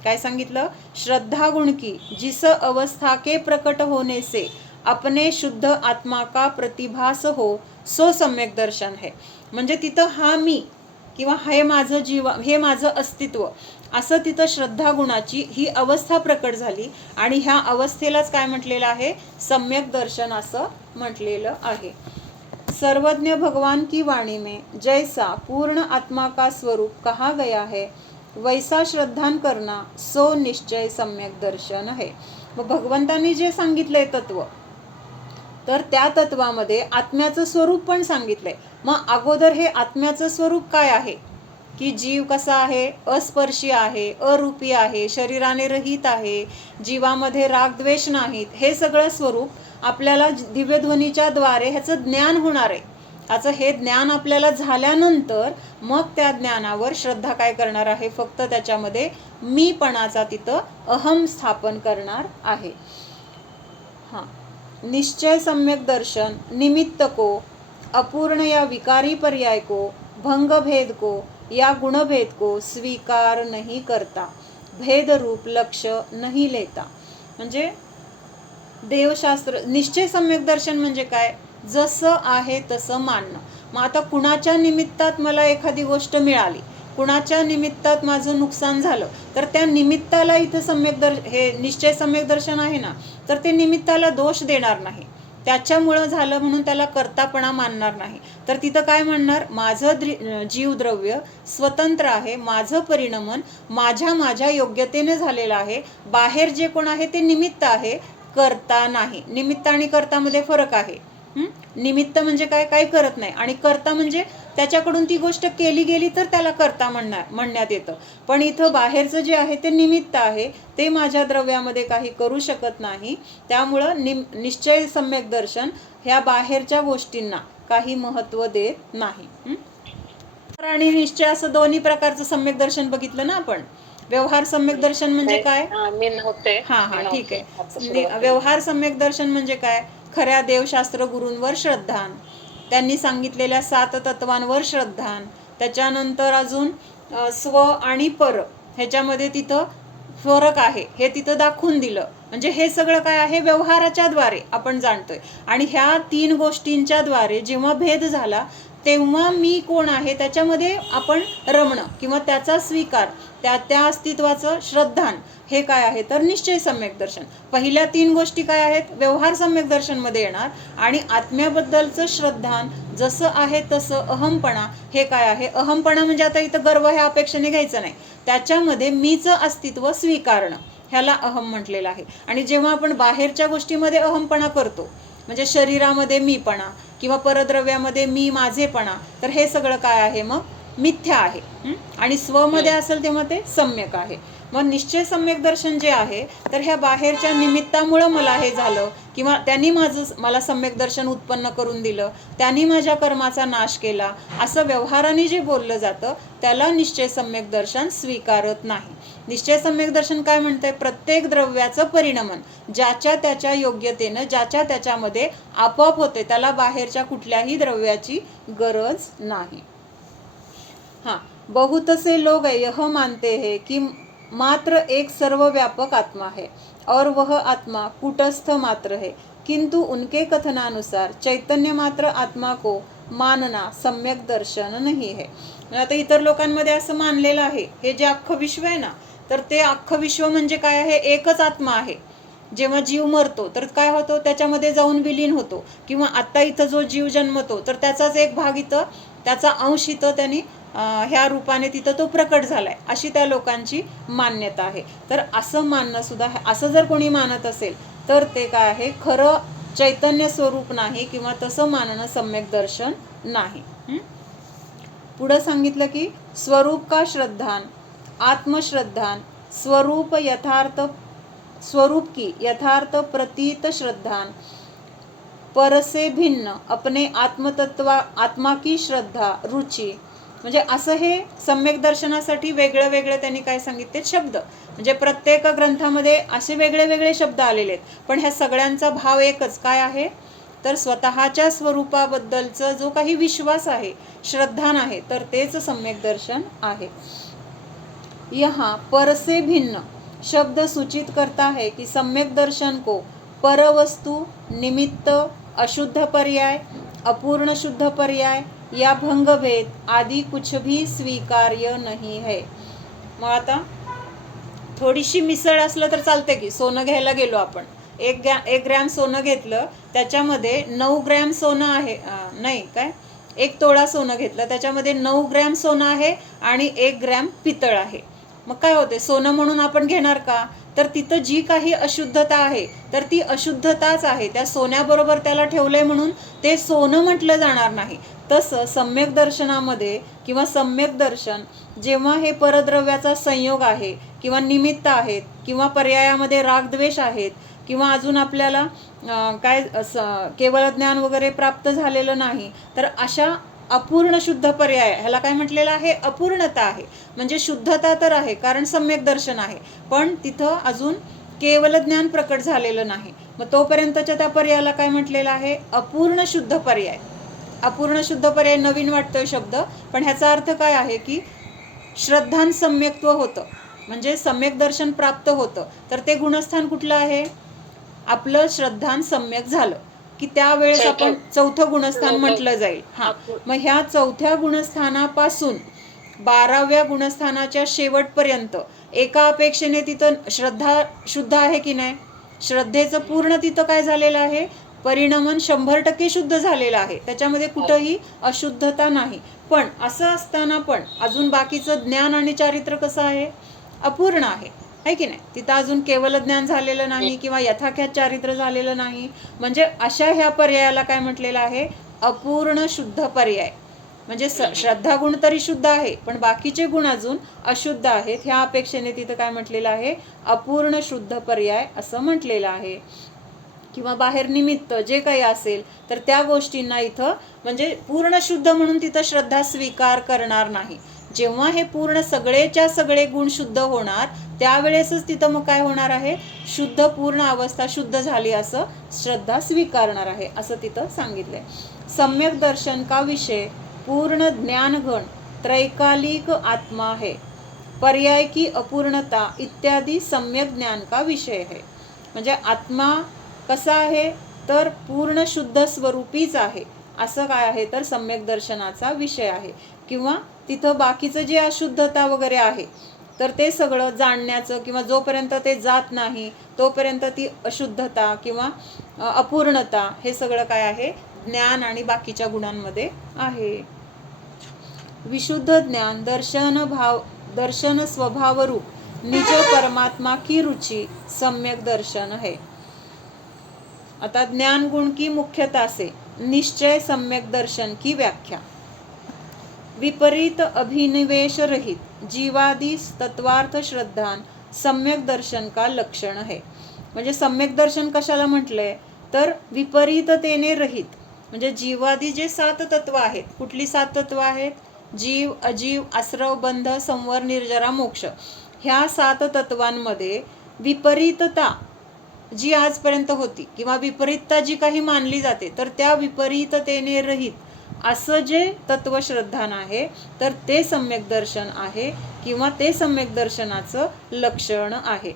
काय सांगितलं? श्रद्धा गुण की जिस अवस्था के प्रकट होने से अपने शुद्ध आत्मा का प्रतिभास हो सो सम्यक दर्शन है. म्हणजे तिथं हा मी किंवा हे माझं जीव, हे माझं अस्तित्व, असं तिथं श्रद्धा गुणाची ही अवस्था प्रकट झाली, आणि ह्या अवस्थेलाच काय म्हटलेलं आहे, सम्यक दर्शन असं म्हटलेलं आहे. सर्वज्ञ भगवान की वाणी में जैसा पूर्ण आत्मा का स्वरूप कहा गया है वैसा श्रद्धान करना सो निश्चय सम्यक दर्शन है. मग भगवंतांनी जे सांगितलंय तत्व, तर त्या तत्वामध्ये आत्म्याचं स्वरूप पण सांगितलंय. मग अगोदर हे आत्म्याचं स्वरूप काय आहे की जीव कसा आहे, अस्पर्शी आहे, अरूपी आहे, शरीराने रहित आहे, जीवामध्ये रागद्वेष नाहीत, हे सगळं स्वरूप आपल्याला दिव्यध्वनीच्या द्वारे ह्याचं ज्ञान होणार आहे. याचं हे ज्ञान आपल्याला झाल्यानंतर मग त्या ज्ञानावर श्रद्धा काय करणार आहे, फक्त त्याच्यामध्ये मीपणाचा तिथं अहम स्थापन करणार आहे. हां, निश्चय सम्यक दर्शन निमित्त को अपूर्ण या विकारी पर्याय को भंग भेद को या गुणभेद को स्वीकार नहीं करता, भेद रूप लक्ष नहीं लेता. म्हणजे देवशास्त्र निश्चय सम्यक दर्शन म्हणजे काय, जसं आहे तसं मानणं. मग आता कुणाच्या निमित्तात मला एखादी गोष्ट मिळाली, कुणाच्या निमित्तात माझं नुकसान झालं, तर त्या निमित्ताला इथं सम्यक हे निश्चय सम्यक दर्शन आहे ना, तर ते निमित्ताला दोष देणार नाही, त्याच्यामुळं झालं म्हणून त्याला कर्तापणा मानणार नाही. तर तिथं काय म्हणणार, माझं जीवद्रव्य स्वतंत्र आहे, माझं परिणमन माझ्या योग्यतेने झालेलं आहे, बाहेर जे कोण आहे ते निमित्त आहे, करता नाही. निमित्त आणि कर्तामध्ये फरक आहे. निमित्त म्हणजे काय, काय करत नाही, आणि कर्ता म्हणजे त्याच्याकडून ती गोष्ट केली गेली तर त्याला कर्ता म्हणण्यात येतं. पण इथं बाहेरचं जे आहे ते निमित्त आहे, ते माझ्या द्रव्यामध्ये काही करू शकत नाही. त्यामुळं निश्चय सम्यक दर्शन ह्या बाहेरच्या गोष्टींना काही महत्त्व देत नाही. आणि निश्चय असं दोन्ही प्रकारचं सम्यक दर्शन बघितलं ना आपण. व्यवहार सम्यक दर्शन म्हणजे काय, हा ठीक आहे. व्यवहार सम्यक दर्शन म्हणजे काय, खऱ्या देवशास्त्र गुरूंवर श्रद्धान, त्यांनी सांगितलेल्या 7 तत्वांवर श्रद्धान, त्याच्यानंतर अजून स्व आणि पर ह्याच्यामध्ये तिथं फरक आहे हे तिथं दाखवून दिलं. म्हणजे हे सगळं काय आहे, व्यवहाराच्या द्वारे आपण जाणतोय. आणि ह्या 3 गोष्टींच्या द्वारे जेव्हा भेद झाला तेव्हा मी कोण आहे त्याच्यामध्ये आपण रमणं किंवा त्याचा स्वीकार, त्या अस्तित्वाचं श्रद्धान, हे काय आहे तर निश्चय सम्यक दर्शन. पहिल्या 3 गोष्टी काय आहेत, व्यवहार सम्यक दर्शन मध्ये येणार, आणि आत्म्याबद्दलचं श्रद्धान, जसं आहे तसं अहमपणा, हे काय आहे, अहमपणा म्हणजे आता इथं गर्व ह्या अपेक्षेने घ्यायचं नाही, त्याच्यामध्ये मीचं अस्तित्व स्वीकारणं, ह्याला अहम म्हटलेलं आहे. आणि जेव्हा आपण बाहेरच्या गोष्टीमध्ये अहमपणा करतो, म्हणजे शरीरामध्ये मीपणा किंवा परद्रव्यामध्ये मी माझेपणा, तर हे सगळं काय आहे, मग मिथ्या आहे. आणि स्वमध्ये असेल तेव्हा ते सम्यक आहे. मग निश्चय सम्यक दर्शन जे आहे, तर ह्या बाहेरच्या निमित्तामुळं मला हे झालं, किंवा त्यांनी मला सम्यक दर्शन उत्पन्न करून दिलं, त्यांनी माझ्या कर्माचा नाश केला, असं व्यवहाराने जे बोललं जातं त्याला निश्चय सम्यक दर्शन स्वीकारत नाही. निश्चय सम्यक दर्शन काय म्हणतंय, प्रत्येक द्रव्याचं परिणमन ज्याच्या त्याच्या योग्यतेनं ज्याच्या त्याच्यामध्ये आपोआप होते, त्याला बाहेरच्या कुठल्याही द्रव्याची गरज नाही. हाँ, बहुत से लोग यह मानते हैं कि मात्र एक सर्वव्यापक आत्मा है और वह आत्मा कूटस्थ मात्र है, किंतु उनके कथनानुसार चैतन्य मात्र आत्मा को मानना सम्यक दर्शन नहीं है. आता इतर लोकांमध्ये असं मानलेलं आहे, हे जे अख्खं विश्व आहे ना, तर ते अख्खं विश्व म्हणजे काय आहे, एकच आत्मा आहे. जेव्हा जीव मरतो तर काय होतो, त्याच्यामध्ये जाऊन विलीन होतो. किंवा आत्ता इथं जो जीव जन्मतो तर त्याचाच एक भाग इथं, त्याचा अंश इथं त्यांनी ह्या रूपाने तिथं तो प्रकट झालाय, अशी त्या लोकांची मान्यता आहे. तर असं मानणं सुद्धा, असं जर कोणी मानत असेल तर ते काय आहे, खरं चैतन्य स्वरूप नाही, किंवा तसं मानणं सम्यक दर्शन नाही. पुढं सांगितलं की स्वरूप का श्रद्धान, आत्मश्रद्धान, स्वरूप यथार्थ, स्वरूप की यथार्थ प्रतीत श्रद्धान, परसे भिन्न अपने आत्मतत्वा आत्मा की श्रद्धा रुची. म्हणजे असं हे सम्यक दर्शनासाठी वेगळे वेगळे त्यांनी काय सांगितले शब्द. म्हणजे प्रत्येक ग्रंथामध्ये असे वेगळे वेगळे शब्द आलेले आहेत, पण ह्या सगळ्यांचा भाव एकच काय आहे, तर स्वतःच्या स्वरूपाबद्दलचा जो काही विश्वास आहे, श्रद्धान आहे, तर तेच सम्यक दर्शन आहे. यहाँ पर से भिन्न शब्द सूचित करता है कि सम्यक दर्शन को परवस्तु, निमित्त, अशुद्ध पर्याय, अपूर्ण शुद्ध पर्याय या भंगभेद आदि कुछ भी स्वीकार्य नहीं है. मग आता थोडीशी मिसळ असलं तर चालते की, सोनं घ्यायला गेलो आपण, एक ग्रॅम सोनं घेतलं, त्याच्यामध्ये 9 ग्रॅम सोनं आहे, नाही काय, 1 तोळा सोनं घेतलं, त्याच्यामध्ये 9 ग्रॅम सोनं आहे आणि 1 ग्रॅम पितळ आहे. मग काय होते, सोनं म्हणून आपण घेणार का, तर तिथं जी काही अशुद्धता आहे तर ती अशुद्धताच आहे, त्या सोन्याबरोबर त्याला ठेवलंय म्हणून ते सोनं म्हटलं जाणार नाही. तसं सम्यक दर्शनामध्ये किंवा सम्यक दर्शन जेव्हा हे परद्रव्याचा संयोग आहे, किंवा निमित्त आहेत, किंवा पर्यायामध्ये रागद्वेष आहेत, किंवा अजून आपल्याला काय केवळ ज्ञान वगैरे प्राप्त झालेलं नाही, तर अशा अपूर्ण शुद्ध पर्याय, ह्याला काय म्हटलेलं आहे, अपूर्णता आहे. म्हणजे शुद्धता तर आहे कारण सम्यक दर्शन आहे, पण तिथं अजून केवल ज्ञान प्रकट झालेलं नाही. मग तोपर्यंतच्या त्या पर्यायाला काय म्हटलेलं आहे, अपूर्ण शुद्ध पर्याय. अपूर्ण शुद्ध पर्याय नवीन वाटतोय शब्द, पण ह्याचा अर्थ काय आहे की श्रद्धान सम्यक्त्व होतं, म्हणजे सम्यक दर्शन प्राप्त होतं. तर ते गुणस्थान कुठलं आहे, आपलं श्रद्धान सम्यक झालं की त्यावेळेस आपण चौथं गुणस्थान म्हटलं जाईल. मग ह्या चौथ्या गुणस्थानापासून 12व्या गुणस्थानाच्या शेवटपर्यंत एका अपेक्षेने तिथं श्रद्धा शुद्ध आहे की नाही, श्रद्धेचं पूर्ण तिथं काय झालेलं आहे, परिणमन 100% शुद्ध झालेलं आहे, त्याच्यामध्ये कुठंही अशुद्धता नाही. पण असं असताना पण अजून बाकीचं ज्ञान आणि चारित्र्य कसं आहे, अपूर्ण आहे की नाही, तिथं अजून केवल ज्ञान झालेलं नाही किंवा यथाख्यात चारित्र्य झालेलं नाही. म्हणजे अशा ह्या पर्यायाला काय म्हटलेलं आहे, अपूर्ण शुद्ध पर्याय. म्हणजे श्रद्धा गुण तरी शुद्ध आहे, पण बाकीचे गुण अजून अशुद्ध आहेत, ह्या अपेक्षेने तिथं काय म्हटलेलं आहे, अपूर्ण शुद्ध पर्याय असं म्हटलेलं आहे. किंवा बाहेर निमित्त जे काही असेल तर त्या गोष्टींना इथं म्हणजे पूर्ण शुद्ध म्हणून तिथं श्रद्धा स्वीकार करणार नाही. जेव्हा हे पूर्ण सगळेच्या सगळे गुण शुद्ध होणार त्यावेळेसच तिथं मग काय होणार आहे, शुद्ध पूर्ण अवस्था शुद्ध झाली असं श्रद्धा स्वीकारणार आहे, असं तिथं सांगितलंय. सम्यक दर्शन का विषय पूर्ण ज्ञानगण त्रैकालिक आत्मा है, पर्याय की अपूर्णता इत्यादी सम्यक ज्ञान का विषय है. म्हणजे आत्मा कसा आहे, तर पूर्ण शुद्ध स्वरूपीच आहे, असं काय आहे, तर सम्यक दर्शनाचा विषय आहे. किंवा तिथं बाकीचं जे अशुद्धता वगैरे आहे तर ते सगळं जाणण्याचं, किंवा जोपर्यंत ते जात नाही तोपर्यंत ती अशुद्धता किंवा अपूर्णता हे सगळं काय आहे, ज्ञान आणि बाकीच्या गुणांमध्ये आहे. विशुद्ध ज्ञान दर्शन स्वभाव रूप निज परमात्मा की रुचि सम्यक दर्शन है. आता ज्ञान गुण की मुख्यता से निश्चय सम्यक दर्शन की व्याख्या. विपरीत अभिनिवेश रहित जीवादी तत्वार्थ श्रद्धान सम्यक दर्शन का लक्षण है. म्हणजे सम्यक दर्शन कशाला म्हटलंय, तर विपरीततेने रहित, म्हणजे जीवादी जे 7 तत्व आहेत, कुठली 7 तत्व आहेत, जीव, अजीव, आश्रव, बंध, संवर, निर्जरा, मोक्ष, ह्या 7 तत्वांमध्ये विपरीतता जी आजपर्यंत होती किंवा विपरीतता जी काही मानली जाते तर त्या विपरीततेने रहित असं जे तत्वश्रद्धान आहे तर ते सम्यक दर्शन आहे किंवा ते सम्यक दर्शनाचं लक्षण आहे.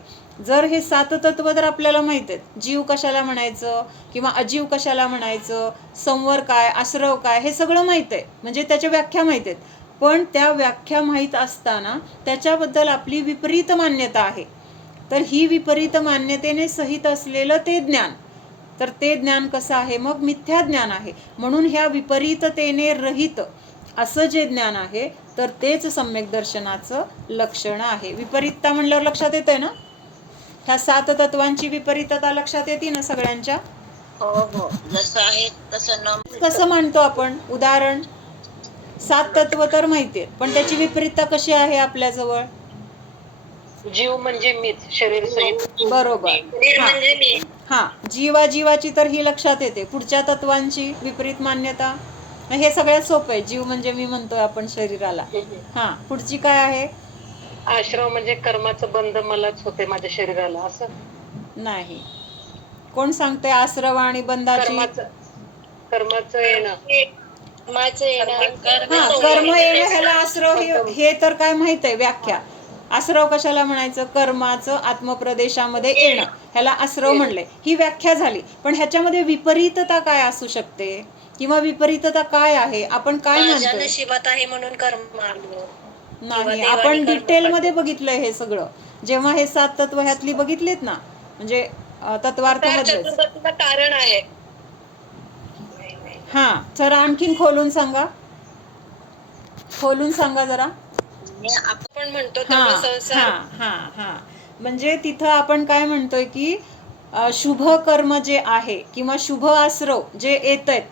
जर हे 7 तत्व जर आपल्याला माहित आहेत, जीव कशाला म्हणायचं किंवा अजीव कशाला म्हणायचं, संवर काय, आश्रव काय, हे सगळं माहित आहे, म्हणजे त्याच्या व्याख्या माहित आहेत. पण त्या व्याख्या माहीत असताना त्याच्याबद्दल आपली विपरीत मान्यता आहे. तर ही विपरीत मान्यतेने सहित असलेलं ते ज्ञान, तर ते ज्ञान कसं आहे, मग मिथ्या ज्ञान आहे. म्हणून ह्या विपरीततेने रहित असं जे ज्ञान आहे तर तेच सम्यक दर्शनाचं लक्षण आहे. विपरीतता म्हणल्यावर लक्षात येतंय ना, ह्या 7 तत्वांची विपरीतता लक्षात येते ना सगळ्यांच्या. हो हो, जसं आहे तसं न कसं मानतो आपण, उदाहरण 7 तत्व तर माहितीये, पण त्याची विपरीतता कशी आहे आपल्याजवळ. जीव म्हणजे मीच, शरीर सहित. बरोबर. म्हणजे मी. हा, जीवाची तर ही लक्षात येते. पुढच्या तत्वांची विपरीत मान्यता, हे सगळ्यात सोपं आहे. जीव म्हणजे मी म्हणतोय आपण शरीराला. हा, पुढची काय आहे. आश्रव म्हणजे कर्माचं बंध मलाच होते माझ्या शरीराला, असं नाही. कोण सांगते आश्रव आणि बंधाची. कर्माचं येणं, हा, कर्म येणं ह्याला आश्रव, हे तर काय माहित आहे व्याख्या. आश्रव कशाला म्हणायचं, कर्माचं आत्मप्रदेशामध्ये येणं, ह्याला आश्रव म्हणले, ही व्याख्या झाली. पण ह्याच्यामध्ये विपरीतता काय असू शकते किंवा विपरीतता काय आहे, आपण काय म्हणतोय. नशिबात आहे म्हणून कर्म नाही, आपण डिटेलमध्ये बघितलंय हे सगळं. जेव्हा हे 7 तत्व ह्यातली बघितलीत ना, म्हणजे तत्वार्थमध्येच. कारण आहे. हा, जरा आणखीन खोलून सांगा, खोलून सांगा जरा. आपण म्हणतो म्हणजे तिथं आपण काय म्हणतोय की शुभ कर्म जे आहे किंवा शुभ आश्रव जे येत आहेत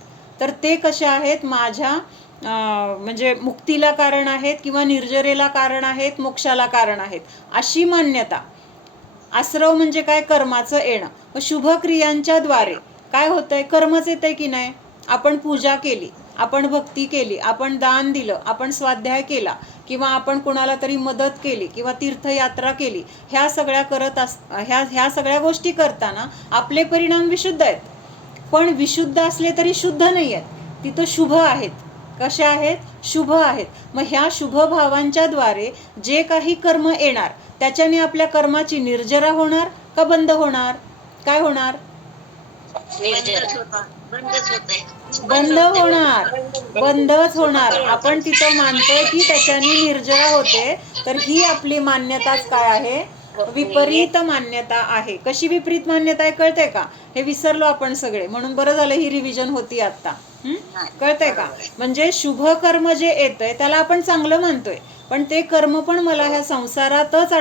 तर ते कसे आहेत, माझ्या म्हणजे मुक्तीला कारण आहेत किंवा निर्जरेला कारण आहेत, मोक्षाला कारण आहेत, अशी मान्यता. आश्रव म्हणजे काय, कर्माचं येणं. व शुभ क्रियांच्या द्वारे काय होतंय, कर्मच येतंय की नाही. आपण पूजा केली, आपण भक्ती केली, आपण दान दिलं, आपण स्वाध्याय केला किंवा आपण कोणाला तरी मदत केली किंवा तीर्थयात्रा केली, ह्या सगळ्या ह्या सगळ्या गोष्टी करताना आपले परिणाम विशुद्ध आहेत. पण विशुद्ध असले तरी शुद्ध नाही आहेत, तिथं शुभ आहेत. कसे आहेत, शुभ आहेत. मग ह्या शुभ भावांच्या द्वारे जे काही कर्म येणार त्याच्याने आपल्या कर्माची निर्जरा होणार का बंद होणार, काय होणार, बंद होणार, बंदच होणार. आपण तिथं मानतोय की त्याच्याने निर्जरा होते, तर ही आपली मान्यताच काय आहे, विपरीत मान्यता आहे. कशी विपरीत मान्यता आहे कळते का, हे विसरलो आपण सगळे, म्हणून बरं झालं ही रिव्हिजन होती आता. कळतंय का, म्हणजे शुभ कर्म जे येतंय त्याला आपण चांगलं मानतोय, पण ते कर्म पण मला ह्या संसारातच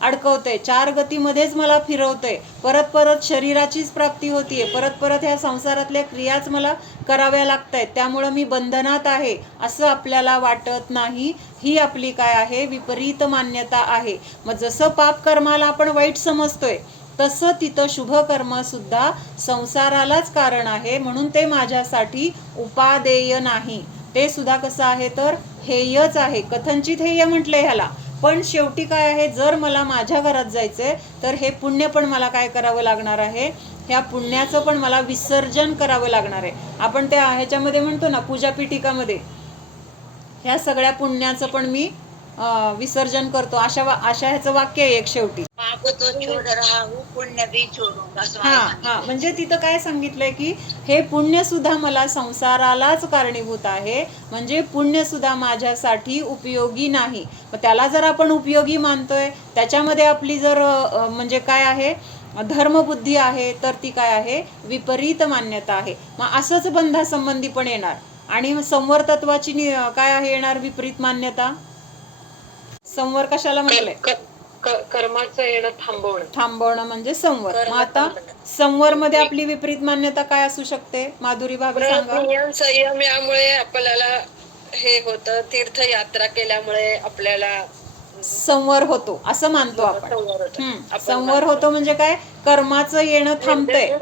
अडकवतंय, 4 गतीमध्येच मला फिरवतंय, परत परत शरीराचीच प्राप्ती होतीये, परत परत ह्या संसारातल्या क्रियाच मला कराव्या लागतायत, त्यामुळं मी बंधनात आहे असं आपल्याला वाटत नाही. ही आपली काय आहे, विपरीत मान्यता आहे. मग जसं पाप कर्माला आपण वाईट समजतोय तसं तिथं शुभ कर्म सुद्धा संसारालाच कारण आहे, म्हणून ते माझ्यासाठी उपादेय नाही. ते सुद्धा कसं आहे तर हेयच आहे, कथनचित हेय म्हटलंय ह्याला. पण शेवटी काय आहे, जर मला माझ्या घरात जायचंय तर हे पुण्य पण मला काय करावं लागणार आहे, ह्या पुण्याचं पण मला विसर्जन करावं लागणार आहे. आपण त्या ह्याच्यामध्ये म्हणतो ना, पूजापीठिकामध्ये ह्या सगळ्या पुण्याचं पण मी विसर्जन करतो, अशा ह्याचं वाक्य आहे एक शेवटी. म्हणजे तिथं काय सांगितलंय की हे पुण्य सुद्धा मला संसारालाच कारणीभूत आहे, म्हणजे पुण्य सुद्धा माझ्यासाठी उपयोगी नाही. मग त्याला जर आपण उपयोगी मानतोय, त्याच्यामध्ये आपली जर म्हणजे काय आहे, धर्मबुद्धी आहे, तर ती काय आहे, विपरीत मान्यता आहे. मग असंच बंधासंबंधी पण येणार. आणि संवर तत्वाची काय आहे येणार, विपरीत मान्यता. संवर कशाला म्हटलंय, कर्माचं येणं थांबवणं म्हणजे संवर. मग आता संवर मध्ये आपली विपरीत मान्यता काय असू शकते, माधुरी भाभी सांगा. संयम यामुळे आपल्याला हे होतं, तीर्थयात्रा केल्यामुळे आपल्याला संवर होतो असं मानतो आपण. संवर होतो म्हणजे काय, कर्माचं येणं थांबतंय.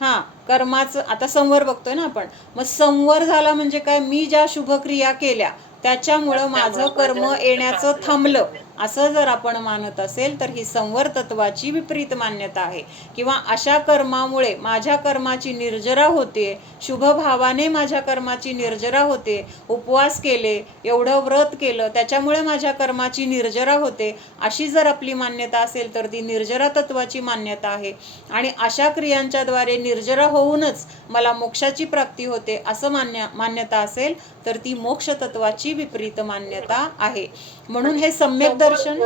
हा, कर्माचं आता संवर बघतोय ना आपण. मग संवर झाला म्हणजे काय, मी ज्या शुभ क्रिया केल्या त्याच्यामुळं माझं कर्म येण्याचं थांबलं असं जर आपण मानत असेल तर ही संवर तत्वाची विपरीत मान्यता आहे. किंवा अशा कर्मामुळे माझ्या कर्माची निर्जरा होते, शुभ भावाने माझ्या कर्माची निर्जरा होते, उपवास केले, एवढं व्रत केलं त्याच्यामुळे माझ्या कर्माची निर्जरा होते, अशी जर आपली मान्यता असेल तर ती निर्जरा तत्वाची मान्यता आहे. आणि अशा क्रियांच्या द्वारे निर्जरा होऊनच मला मोक्षाची प्राप्ती होते असं मान्यता असेल तर ती मोक्ष तत्वाची विपरीत मान्यता आहे. म्हणून हे सम्यक दर्शन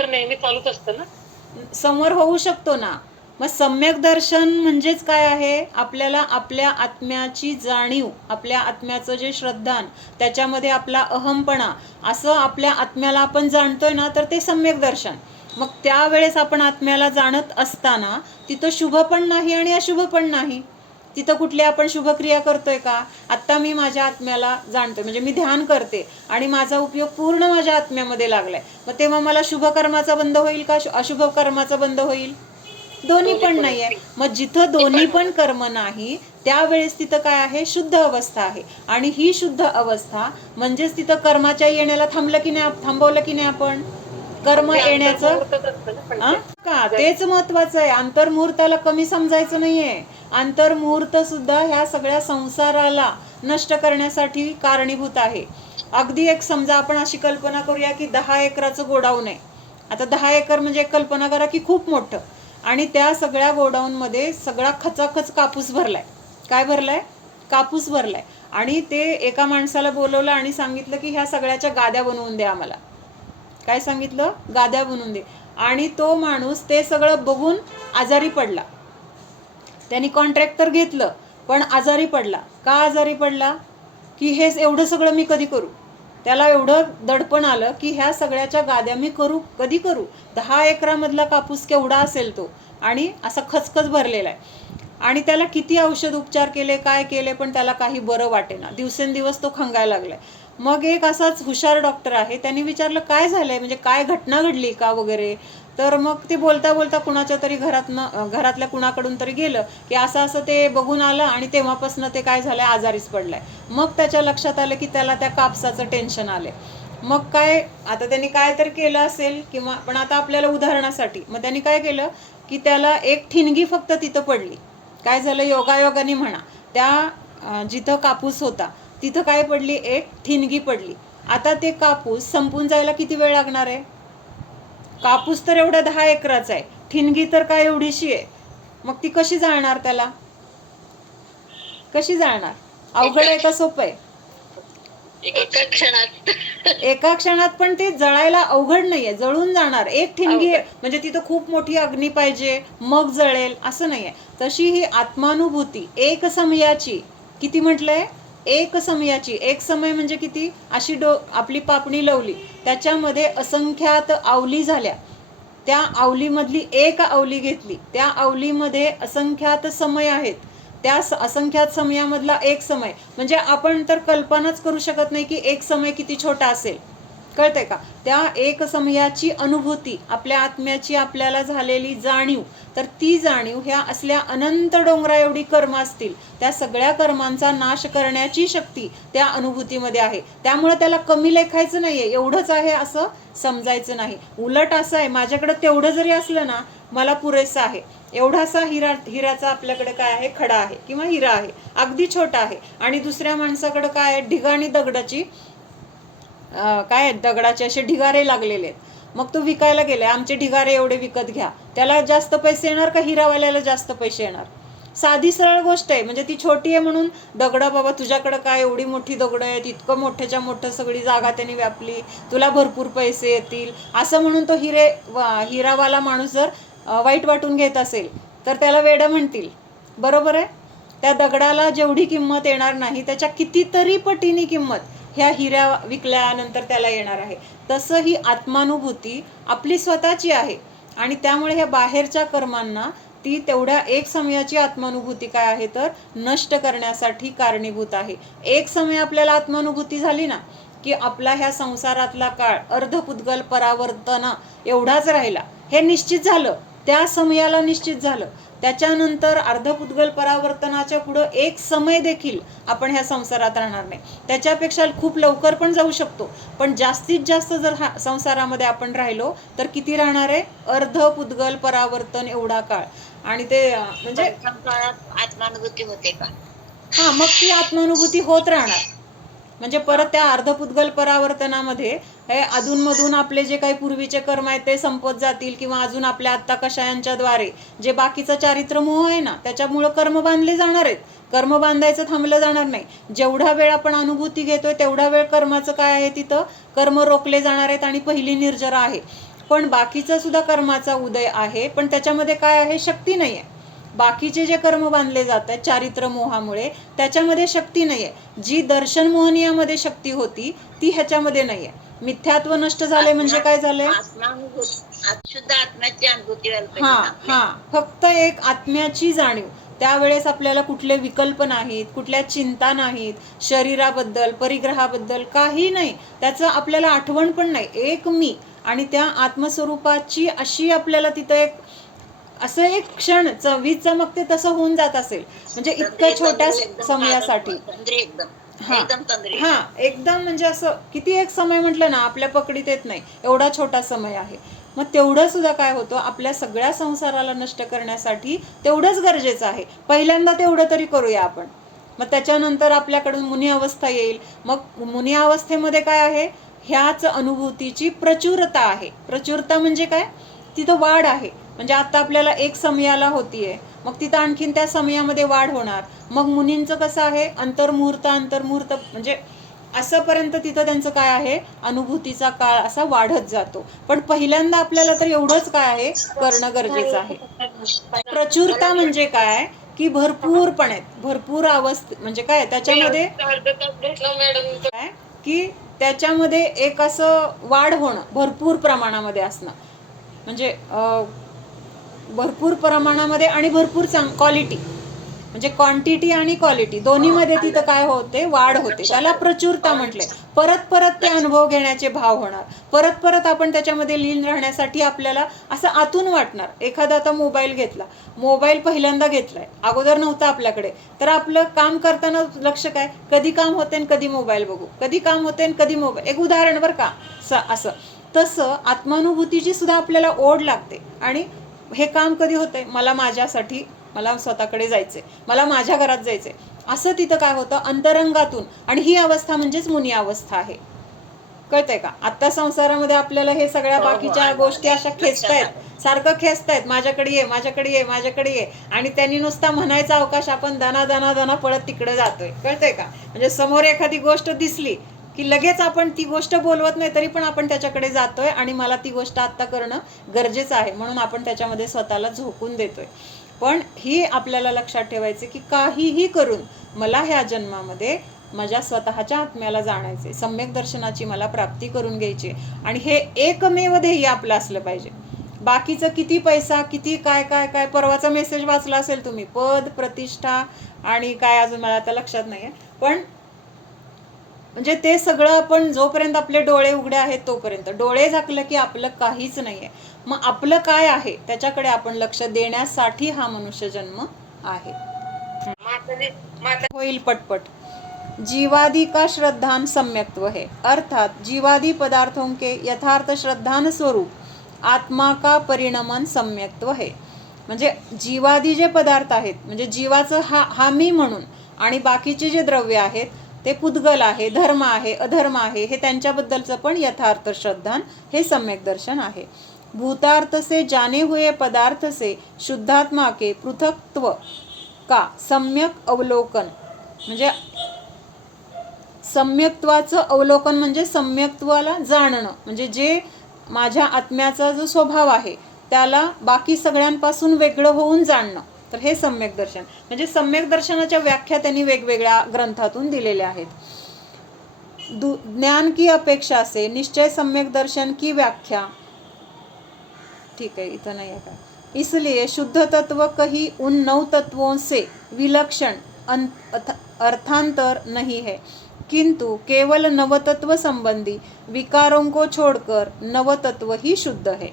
नेहमी चालूच असतं ना, समोर होऊ शकतो ना. मग सम्यक दर्शन म्हणजेच काय आहे? आपल्याला आपल्या आत्म्याची जाणीव, आपल्या आत्म्याचं जे श्रद्धान, त्याच्यामध्ये आपला अहमपणा, असं आपल्या आत्म्याला आपण जाणतोय ना, तर ते सम्यक दर्शन. मग त्यावेळेस आपण आत्म्याला जाणत असताना तिथं शुभ पण नाही आणि अशुभ पण नाही. तिथं कुठली आपण शुभक्रिया करतोय का? आत्ता मी माझ्या आत्म्याला जाणतोय, म्हणजे मी ध्यान करते आणि माझा उपयोग पूर्ण माझ्या आत्म्यामध्ये लागलाय, मग तेव्हा मला शुभ कर्माचा बंध होईल का अशुभ कर्माचा बंध होईल? दोन्ही पण नाही आहे. मग जिथं दोन्ही पण कर्म नाही त्यावेळेस तिथं काय आहे? शुद्ध अवस्था आहे. आणि ही शुद्ध अवस्था म्हणजेच तिथं कर्माच्या येण्याला थांबवलं की नाही आपण? कर्म येण्याचं का तेच महत्वाचं आहे. आंतरमुहूर्ताला कमी समजायचं नाहीये. आंतरमुहूर्त सुद्धा ह्या सगळ्या संसाराला नष्ट करण्यासाठी कारणीभूत आहे. अगदी एक समजा आपण अशी कल्पना करूया की 10 एकराचं गोडाऊन आहे. आता 10 एकर म्हणजे एक कल्पना करा की खूप मोठं, आणि त्या सगळ्या गोडाऊनमध्ये सगळा खचाखच कापूस भरलाय. काय भरलाय? कापूस भरलाय. आणि ते एका माणसाला बोलवलं आणि सांगितलं की ह्या सगळ्याच्या गाद्या बनवून द्या आम्हाला. काय सांगितलं? गाद्या बनवून दे. आणि तो माणूस ते सगळं बघून आजारी पडला. त्यांनी कॉन्ट्रॅक्ट तर घेतलं पण आजारी पडला. का आजारी पडला? की हे एवढं सगळं मी कधी करू? त्याला एवढं दडपण आलं की ह्या सगळ्याच्या गाद्या मी कधी करू? 10 एकरामधला कापूस केवढा असेल तो, आणि असा खचखच भरलेला आहे. आणि त्याला किती औषध उपचार केले, काय केले, पण त्याला काही बरं वाटेना. दिवसेंदिवस तो खंगायला लागलाय. मग एक असाच हुशार डॉक्टर आहे, त्यांनी विचारलं काय झालंय, म्हणजे काय घटना घडली का वगैरे. तर मग ते बोलता बोलता कुणाच्या तरी घरातल्या कुणाकडून तरी गेलं की असं असं ते बघून आलं, आणि तेव्हापासून ते काय झालंय? आजारीच पडलाय. मग त्याच्या लक्षात आलं की त्याला त्या कापसाचं टेन्शन आलंय. मग काय, आता त्यांनी काय तर केलं असेल, किंवा पण आता आपल्याला उदाहरणासाठी, मग त्यांनी काय केलं की त्याला एक ठिणगी फक्त तिथं पडली. काय झालं? योगायोगाने म्हणा, त्या जिथं कापूस होता तिथं काय पडली? एक ठिणगी पडली. आता ते कापूस संपून जायला किती वेळ लागणार आहे? कापूस तर एवढा 10 एकराचा आहे, ठिणगी तर काय एवढीशी आहे. मग ती कशी जाळणार? त्याला कशी जाळणार? अवघड आहे का सोपं आहे? एका क्षणात. पण ते जळायला अवघड नाहीये, जळून जाणार. एक ठिणगी म्हणजे तिथं खूप मोठी अग्नी पाहिजे मग जळेल असं नाहीये. तशी ही आत्मानुभूती एक समयाची, किती म्हटलंय? एक समयाची. एक समय म्हणजे किती? अशी आपली पापणी लवली, त्याच्यामध्ये असंख्यात आवली झाल्या. त्या आवलीमधली एक आवली घेतली, त्या आवलीमध्ये असंख्यात समय आहेत. त्या असंख्यात समयामधला एक समय, म्हणजे आपण तर कल्पनाच करू शकत नाही की एक समय किती छोटा असेल. कळतंय का? त्या एक समयाची अनुभूती, आपल्या आत्म्याची आपल्याला झालेली जाणीव, तर ती जाणीव ह्या असल्या अनंत डोंगरा एवढी कर्म असतील त्या सगळ्या कर्मांचा नाश करण्याची शक्ती त्या अनुभूतीमध्ये आहे. त्यामुळे त्याला कमी लेखायचं नाहीये, एवढंच आहे असं समजायचं नाही. उलट असं आहे, माझ्याकडे तेवढं जरी असलं ना मला पुरेसं आहे. एवढासा हिराचा आपल्याकडे काय आहे? खडा आहे किंवा हिरा आहे, अगदी छोटा आहे. आणि दुसऱ्या माणसाकडे काय आहे? ढिगाणी दगडाची काय दगडाचे असे ढिगारे लागलेले आहेत. मग तो विकायला गेले, आमचे ढिगारे एवढे विकत घ्या. त्याला जास्त पैसे येणार का हिरावाल्याला जास्त पैसे येणार? साधी सरळ गोष्ट आहे. म्हणजे ती छोटी आहे म्हणून दगडं, बाबा तुझ्याकडं काय एवढी मोठी दगडं आहेत, इतकं मोठ्याच्या मोठं सगळी जागा त्यांनी व्यापली, तुला भरपूर पैसे येतील असं म्हणून तो हिरावाला माणूस जर वाईट वाटून घेत असेल तर त्याला वेडं म्हणतील. बरोबर आहे? त्या दगडाला जेवढी किंमत येणार नाही त्याच्या कितीतरी पटीने किंमत ह्या हिऱ्या विकल्यानंतर त्याला येणार आहे. तसं ही आत्मानुभूती आपली स्वतःची आहे. आणि त्यामुळे ह्या बाहेरच्या कर्मांना ती तेवढ्या एक समयाची आत्मानुभूती काय आहे तर नष्ट करण्यासाठी कारणीभूत आहे. एक समय आपल्याला आत्मानुभूती झाली ना की आपला ह्या संसारातला काळ अर्धपुद्गल परावर्तन एवढाच राहिला, हे निश्चित झालं. त्या समयाला निश्चित झालं. त्याच्यानंतर अर्धपुद्गल परावर्तनाच्या पुढं एक समय देखील आपण ह्या संसारात राहणार नाही. त्याच्यापेक्षा खूप लवकर पण जाऊ शकतो, पण जास्तीत जास्त जर संसारामध्ये आपण राहिलो तर किती राहणार आहे? अर्धपुद्गल परावर्तन एवढा काळ. आणि ते म्हणजे आत्मानुभूती होते का? हा, मग ती आत्मानुभूती होत राहणार. म्हणजे परत त्या अर्धपुद्गल परावर्तनामध्ये हे अधूनमधून आपले जे काही पूर्वीचे कर्म आहेत ते संपत जातील, किंवा अजून आपल्या आत्ता कषायांच्या द्वारे जे बाकीचं चारित्र मोह आहे ना त्याच्यामुळं कर्म बांधले जाणार आहेत. कर्म बांधायचं थांबलं जाणार नाही. जेवढा वेळ आपण अनुभूती घेतोय तेवढा वेळ कर्माचं काय आहे, तिथं कर्म रोखले जाणार आहेत आणि पहिली निर्जरा आहे. पण बाकीचा सुद्धा कर्माचा उदय आहे, पण त्याच्यामध्ये काय आहे? शक्ती नाही आहे. बाकीचे जे कर्म बांधले जात आहेत चारित्र मोहामुळे त्याच्यामध्ये शक्ती नाही आहे. जी दर्शन मोहनीयामध्ये शक्ती होती ती ह्याच्यामध्ये नाही आहे. मिथ्यात्व नष्ट झाले म्हणजे काय झालंय? शुद्ध आत्म्याची अनुभूती. हा, फक्त एक आत्म्याची जाणीव. त्यावेळेस आपल्याला कुठले विकल्प नाहीत, कुठल्या चिंता नाहीत, शरीराबद्दल परिग्रहाबद्दल काही नाही. त्याचं आपल्याला आठवण पण नाही. एक मी आणि त्या आत्मस्वरूपाची अशी आपल्याला तिथं एक असं एक क्षण वीज चमकते तसं होऊन जात असेल. म्हणजे इतक्या छोट्या समयासाठी. हा, एकदम म्हणजे असं किती एक समय म्हटलं ना आपल्या पकडीत येत नाही, एवढा छोटा समय आहे. मग तेवढं सुद्धा काय होतं, आपल्या सगळ्या संसाराला नष्ट करण्यासाठी तेवढंच गरजेचं आहे. पहिल्यांदा तेवढं तरी करूया आपण. मग त्याच्यानंतर आपल्याकडून मुनी अवस्था येईल. मग मुनी अवस्थेमध्ये काय आहे? ह्याच अनुभूतीची प्रचुरता आहे. प्रचुरता म्हणजे काय? तिथं वाढ आहे. म्हणजे आता आपल्याला एक समयाला होतीये, मग तिथं आणखीन त्या समयामध्ये वाढ होणार. मग मुनींचं कसं आहे? अंतर्मुहूर्त म्हणजे असंपर्यंत तिथं त्यांचं काय आहे? अनुभूतीचा काळ असा वाढत जातो. पण पहिल्यांदा आपल्याला तर एवढंच काय आहे? करणं गरजेचं आहे. प्रचुरता म्हणजे काय? की भरपूरपणे भरपूर अवस्था म्हणजे काय? त्याच्यामध्ये काय की त्याच्यामध्ये एक असं वाढ होणं, भरपूर प्रमाणामध्ये असणं. म्हणजे भरपूर प्रमाणामध्ये आणि भरपूर क्वालिटी. म्हणजे क्वांटिटी आणि क्वालिटी दोन्हीमध्ये तिथं काय होते? वाढ होते. त्याला प्रचुरता म्हटले. परत परत ते अनुभव घेण्याचे भाव होणार. परत परत आपण त्याच्यामध्ये लीन राहण्यासाठी आपल्याला असं आतून वाटणार. एखादा आता मोबाईल घेतला, मोबाईल पहिल्यांदा घेतलाय, अगोदर नव्हता आपल्याकडे, तर आपलं काम करताना लक्ष काय? कधी काम होते आणि कधी मोबाईल बघू, कधी काम होते आणि कधी मोबाईल. एक उदाहरण बरं का. असं तसं आत्मानुभूतीची सुद्धा आपल्याला ओढ लागते. आणि हे काम कधी होतंय? मला माझ्यासाठी, मला स्वतःकडे जायचंय, मला माझ्या घरात जायचंय, असं तिथं काय होतं? अंतरंगातून. आणि ही अवस्था म्हणजेच मुनी अवस्था आहे. कळतंय का? आता संसारामध्ये आपल्याला हे सगळ्या बाकीच्या गोष्टी अशा खेचतायत, सारखं खेचतायत, माझ्याकडे ये, माझ्याकडे ये, माझ्याकडे ये. आणि त्यांनी नुसता म्हणायचा अवकाश, आपण दना दना दना पळत तिकडे जातोय. कळतंय का? म्हणजे समोर एखादी गोष्ट दिसली की लगेच आपण ती गोष्ट बोलवत नाही तरी पण आपण त्याच्याकडे जातोय, आणि मला ती गोष्ट आत्ता करणं गरजेचं आहे म्हणून आपण त्याच्यामध्ये स्वतःला झोकून देतोय. पण ही आपल्याला लक्षात ठेवायचे की काहीही करून मला ह्या जन्मामध्ये माझ्या स्वतःच्या आत्म्याला जाणायचे, सम्यक दर्शनाची मला प्राप्ती करून घ्यायची. आणि हे एकमेव ध्येय आपलं असलं पाहिजे. बाकीचं किती पैसा, किती काय काय काय, परवाचा मेसेज वाचला असेल तुम्ही, पद, प्रतिष्ठा आणि काय अजून मला आता लक्षात नाहीये, पण म्हणजे ते सगळं आपण जोपर्यंत आपले डोळे उघडे आहेत तोपर्यंत. डोळे झाकलं की आपलं काहीच नाहीये. मग आपलं काय आहे त्याच्याकडे आपण लक्ष देण्यासाठी हा मनुष्य जन्म आहे. होईल पटपट. जीवादि का श्रद्धान सम्यक्त्व है, अर्थात जीवादि पदार्थों के यथार्थ श्रद्धान स्वरूप आत्मा का परिणमन सम्यक्त्व है. म्हणजे जीवादी जे पदार्थ आहेत, म्हणजे जीवाचं हा मी म्हणून, आणि बाकीचे जे द्रव्य आहेत ते पुद्गल आहे, धर्म आहे, अधर्म आहे, हे त्यांच्याबद्दलचं पण यथार्थ श्रद्धान हे सम्यक दर्शन आहे. भूतार्थ से जाने हुए पदार्थ से शुद्धात्मा के पृथक्त्व का सम्यक अवलोकन. म्हणजे सम्यक्त्वाचं अवलोकन म्हणजे सम्यक्त्वाला जाणणं, म्हणजे जे माझ्या आत्म्याचा जो स्वभाव आहे त्याला बाकी सगळ्यांपासून वेगळं होऊन जाणणं, तर हे सम्यक दर्शन. म्हणजे सम्यक दर्शनाच्या व्याख्या त्यांनी वेगवेगळ्या ग्रंथातून दिलेल्या आहेत. ज्ञान की अपेक्षा से निश्चय सम्यक दर्शन की व्याख्या, ठीक है, इतना नहीं है, इसलिए शुद्ध तत्व कहीं उन 9 तत्वों से विलक्षण अर्थांतर नहीं है, किंतु केवल नवतत्व संबंधी विकारों को छोड़कर नवतत्व ही शुद्ध है.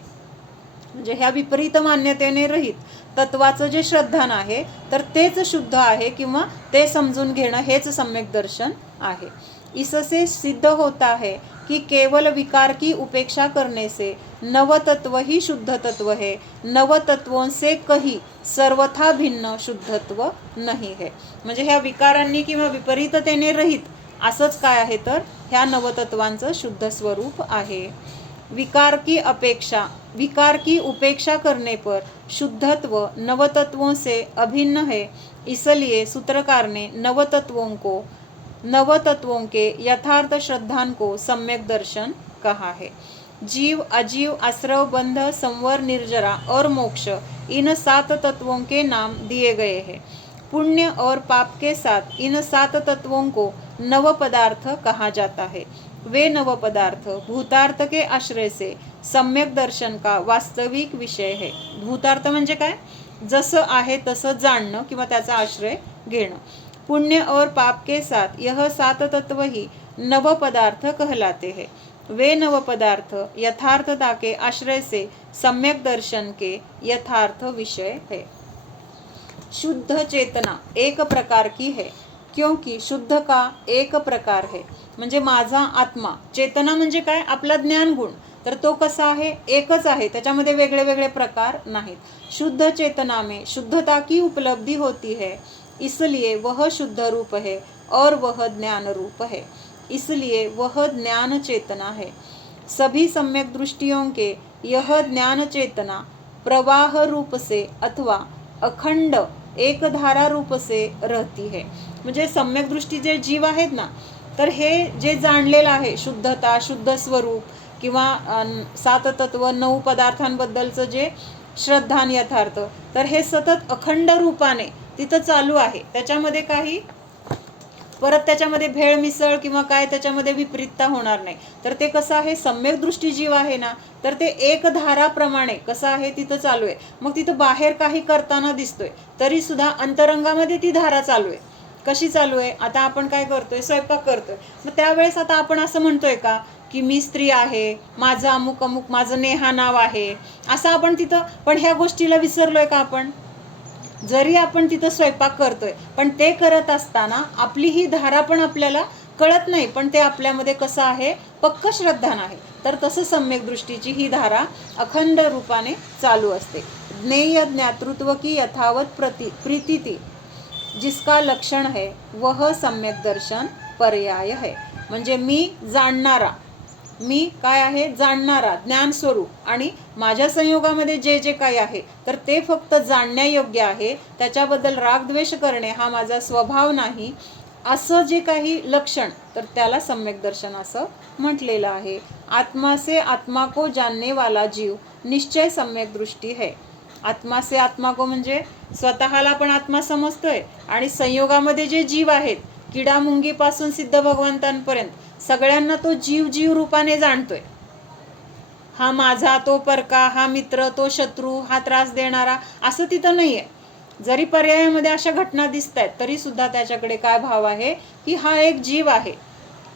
म्हणजे ह्या विपरीत मान्यतेने रहित तत्वाचं जे श्रद्धान आहे तर तेच शुद्ध आहे किंवा ते समजून घेणं हेच सम्यक दर्शन आहे। इससे सिद्ध होता है कि केवल विकार की उपेक्षा करने से नव तत्व ही शुद्ध तत्व है, नव तत्वों से कहीं सर्वथा भिन्न शुद्धत्व नहीं है। म्हणजे ह्या विकारांनी किंवा विपरीततेने रहित असंच काय आहे तर ह्या नवतत्वांचं शुद्ध स्वरूप आहे। विकार की उपेक्षा करने पर शुद्धत्व नवतत्वों से अभिन्न है, इसलिए सूत्रकार ने नवतत्वों के यथार्थ श्रद्धान को सम्यक दर्शन कहा है। जीव अजीव आश्रव बंध संवर निर्जरा और मोक्ष इन 7 तत्वों के नाम दिए गए हैं। पुण्य और पाप के साथ इन 7 तत्वों को नव पदार्थ कहा जाता है। वे नव पदार्थ भूतार्थ के आश्रय से सम्यक दर्शन का वास्तविक विषय है। भूतार्थ म्हणजे काय? जसं आहे तसं जाणणं किंवा त्याचा आश्रय घेणं। पुण्य और पाप के साथ यह 7 तत्व ही नव पदार्थ कहलाते हैं। वे नव पदार्थ यथार्थता के आश्रय से सम्यक दर्शन के यथार्थ विषय है। शुद्ध चेतना एक प्रकार की है, क्योंकि शुद्ध का एक प्रकार है। म्हणजे माझा आत्मा, चेतना म्हणजे काय? आपला ज्ञान गुण, तर तो कसा आहे? एकच आहे, त्याच्यामध्ये वेगळे वेगळे प्रकार नाहीत। शुद्ध चेतना में शुद्धता की उपलब्धि होती है, इसलिए वह शुद्ध रूप है और वह ज्ञान रूप है, इसलिए वह ज्ञान चेतना है। सभी सम्यक दृष्टियों के यह ज्ञान चेतना प्रवाह रूप से अथवा अखंड एक धारा रूप से रहती है। म्हणजे सम्यक दृष्टी जे जीव आहेत ना, तर हे जे जाणलेलं आहे शुद्धता, शुद्ध स्वरूप किंवा 7 तत्व 9 पदार्थांबद्दलचं जे श्रद्धान यथार्थ, तर हे सतत अखंड रूपाने तिथं चालू आहे। त्याच्यामध्ये काही परत त्याच्यामध्ये भेळ मिसळ किंवा काय त्याच्यामध्ये विपरीतता होणार नाही। तर ते कसं आहे? सम्यक दृष्टी जीव आहे ना, तर ते एक धाराप्रमाणे कसं आहे तिथं चालू आहे। मग तिथं बाहेर काही करताना दिसतोय तरी सुद्धा अंतरंगामध्ये ती धारा चालू आहे। कशी चालू आहे? आता आपण काय करतोय? स्वयंपाक करतोय, मग त्यावेळेस आता आपण असं म्हणतोय का की मी स्त्री आहे, माझं अमुक अमुक, माझं नेहा नाव आहे, असं आपण तिथं पण ह्या गोष्टीला विसरलोय का आपण? जरी आपण तिथं स्वयंपाक करतोय पण ते करत असताना आपली ही धारा पण आपल्याला कळत नाही, पण ते आपल्यामध्ये कसं आहे? पक्क श्रद्धान आहे। तर तसं सम्यक दृष्टीची ही धारा अखंड रूपाने चालू असते। ज्ञेय ज्ञातृत्व की यथावत प्रीति जिसका लक्षण है वह सम्यक दर्शन पर्याय है। म्हणजे मी जाणणारा, मी काय आहे? जाणणारा, ज्ञान स्वरूप, आणि माझ्या संयोगामध्ये जे जे काही आहे तर ते फक्त जाणण्यायोग्य आहे, त्याच्याबद्दल रागद्वेष करणे हा माझा स्वभाव नाही, असं जे काही लक्षण, तर त्याला सम्यक दर्शन असं म्हटलेलं आहे। आत्मा से आत्मा को जानने वाला जीव निश्चय सम्यक दृष्टी है। आत्मा से आत्मा को म्हणजे स्वतःला पण आत्मा समजतोय, आणि संयोगामध्ये जे जीव आहेत किडा मुंगीपासून सिद्ध भगवंतांपर्यंत सगळ्यांना तो जीव जीव रूपाने जाणतोय। हा माझा, तो परका, हा मित्र, तो शत्रू, हा त्रास देणारा, असं तिथं नाहीये। जरी पर्यायामध्ये अशा घटना दिसत आहेत तरी सुद्धा त्याच्याकडे काय भाव आहे की हा एक जीव आहे।